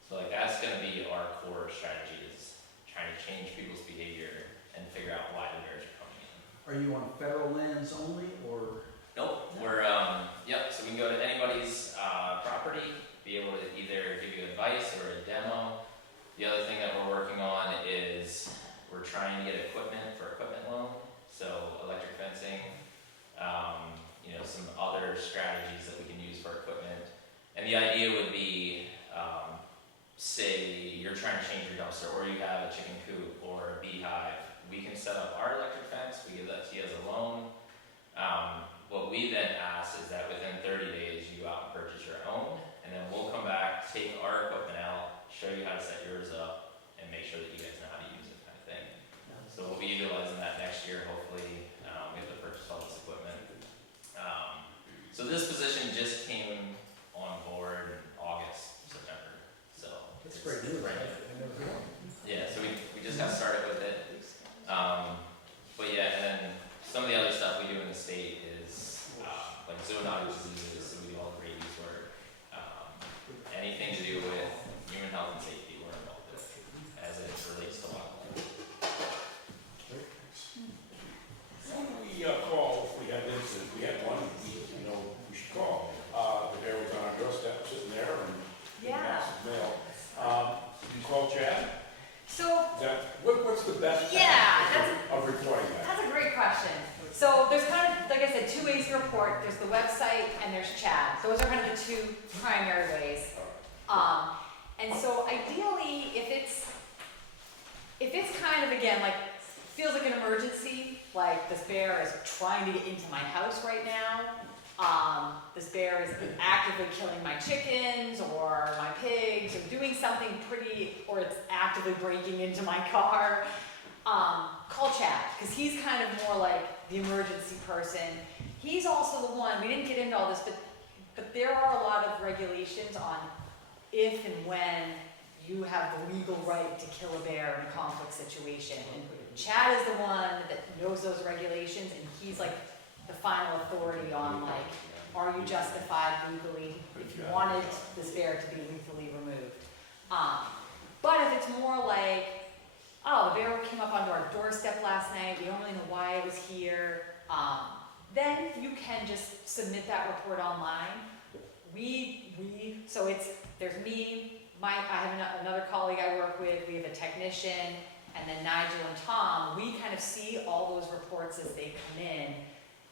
So like that's gonna be our core strategy, is trying to change people's behavior and figure out why the bears are coming in. Are you on federal lands only, or? Nope, we're, so we can go to anybody's property, be able to either give you advice or a demo. The other thing that we're working on is we're trying to get equipment for equipment loan, so electric fencing, some other strategies that we can use for equipment. And the idea would be, say you're trying to change your dumpster, or you have a chicken coop or a beehive, we can set up our electric fence, we give that to you as a loan. What we then ask is that within 30 days you go out and purchase your own, and then we'll come back, take our equipment out, show you how to set yours up, and make sure that you guys know how to use it, kind of thing. So we'll be utilizing that next year, hopefully. We have to purchase all this equipment. So this position just came on board in August, September. So That's great news. right. I never heard of it. Yeah, so we just got started with it. But yeah, and then some of the other stuff we do in the state is like zoonotic diseases, so we do all the rabies work. Anything to do with human health and safety we're involved with as it relates to wildlife. Who do we call if we had incidents? We had one, we should call. The bear was on our doorstep, sitting there, and Yeah. massive mail. You call Chad? So, What's the best Yeah, practice of reporting that? that's a great question. So there's kind of, like I said, two ways to report. There's the website and there's chat. Those are kind of the two primary ways. And so ideally, if it's kind of, again, like, feels like an emergency, like this bear is trying to get into my house right now, this bear is actively killing my chickens or my pigs or doing something or it's actively breaking into my car, call Chad, because he's kind of more like the emergency person. He's also the one, we didn't get into all this, but there are a lot of regulations on if and when you have the legal right to kill a bear in a conflict situation. And Chad is the one that knows those regulations, and he's like the final authority on like, are you justified legally if you wanted this bear to be lethally removed? But if it's more like, oh, the bear came up onto our doorstep last night, we don't really know why it was here, then you can just submit that report online. So there's me, Mike, I have another colleague I work with, we have a technician, and then Nigel and Tom. We kind of see all those reports as they come in.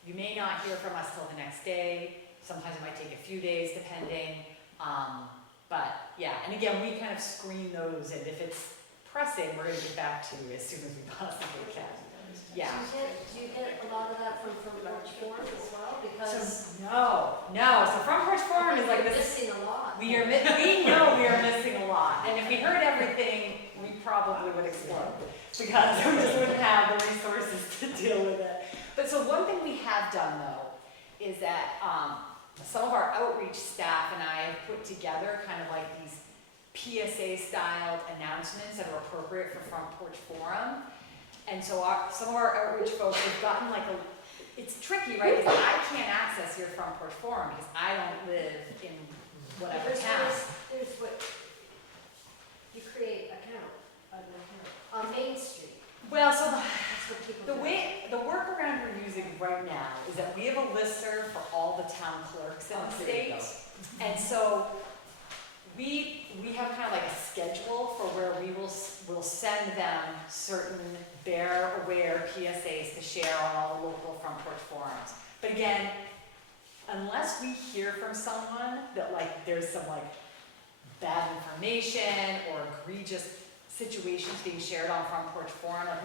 You may not hear from us till the next day. Sometimes it might take a few days depending. But yeah, and again, we kind of screen those, and if it's pressing, we're gonna get back to you as soon as we possibly can. Yeah. Do you get a lot of that from Porch Forum as well? Because No, so Front Porch Forum is like we're this. missing a lot. We know we are missing a lot, and if we heard everything, we probably would explode, because we just wouldn't have the resources to deal with it. But so one thing we have done though, is that some of our outreach staff and I have put together kind of like these PSA styled announcements that are appropriate for Front Porch Forum. And so some of our outreach folks have gotten like it's tricky, right? Because I can't access your Front Porch Forum because I don't live in whatever town. There's what, town clerks in Oh, the there you go. state. And so we have kind of like a schedule for where we'll send them certain bear aware PSAs to share on all the local front porch forums. But again, unless we hear from someone that like there's some like bad information or egregious situations being shared on front porch forum, like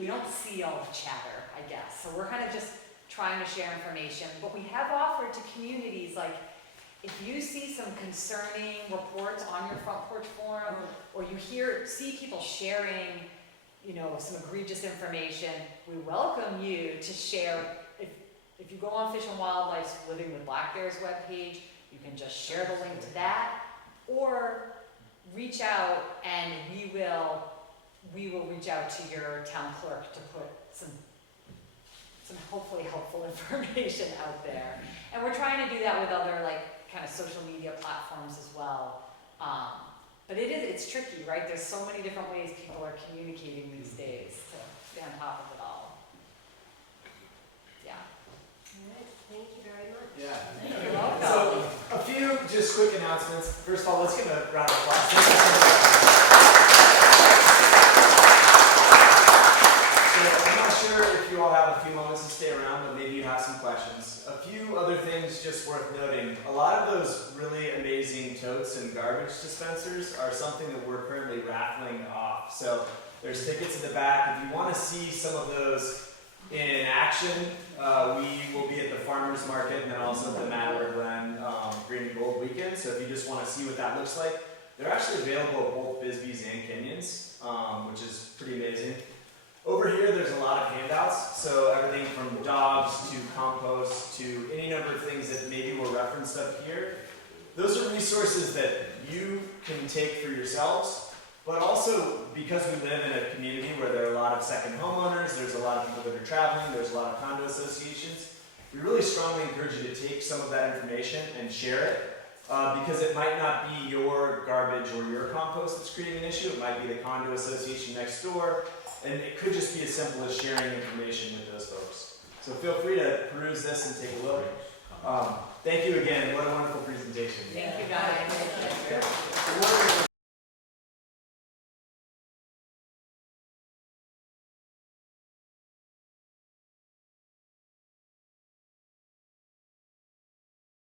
we don't see all the chatter, I guess. So we're kind of just trying to share information, but we have offered to communities, like, if you see some concerning reports on your front porch forum, or you see people sharing, some egregious information, we welcome you to share. If you go on Fish and Wildlife's Living with Black Bears webpage, you can just share the link to that, or reach out and we will reach out to your town clerk to put some hopefully helpful information out there. And we're trying to do that with other kind of social media platforms as well. But it's tricky, right? There's so many different ways people are communicating these days to stay on top of it all. Yeah. All right, thank you very much. Yeah. You're welcome. So, a few just quick announcements. First of all, let's give a round of applause. Thank you so much. So, I'm not sure if you all have a few moments to stay around, but maybe you have some questions. A few other things just worth noting. A lot of those really amazing totes and garbage dispensers are something that we're currently raffling off. So, there's tickets in the back. If you want to see some of those in action, we will be at the farmers market and then also at the Matter Glen Green and Gold weekend. So if you just want to see what that looks like, they're actually available at both Bisbee's and Kenyon's, which is pretty amazing. Over here, there's a lot of handouts. So everything from dogs to compost to any number of things that maybe were referenced up here. Those are resources that you can take for yourselves. But also, because we live in a community where there are a lot of second homeowners, there's a lot of people that are traveling, there's a lot of condo associations, we really strongly encourage you to take some of that information and share it, because it might not be your garbage or your compost that's creating an issue, it might be the condo association next door, and it could just be as simple as sharing information with those folks. So feel free to peruse this and take a look. Thank you again, what a wonderful presentation.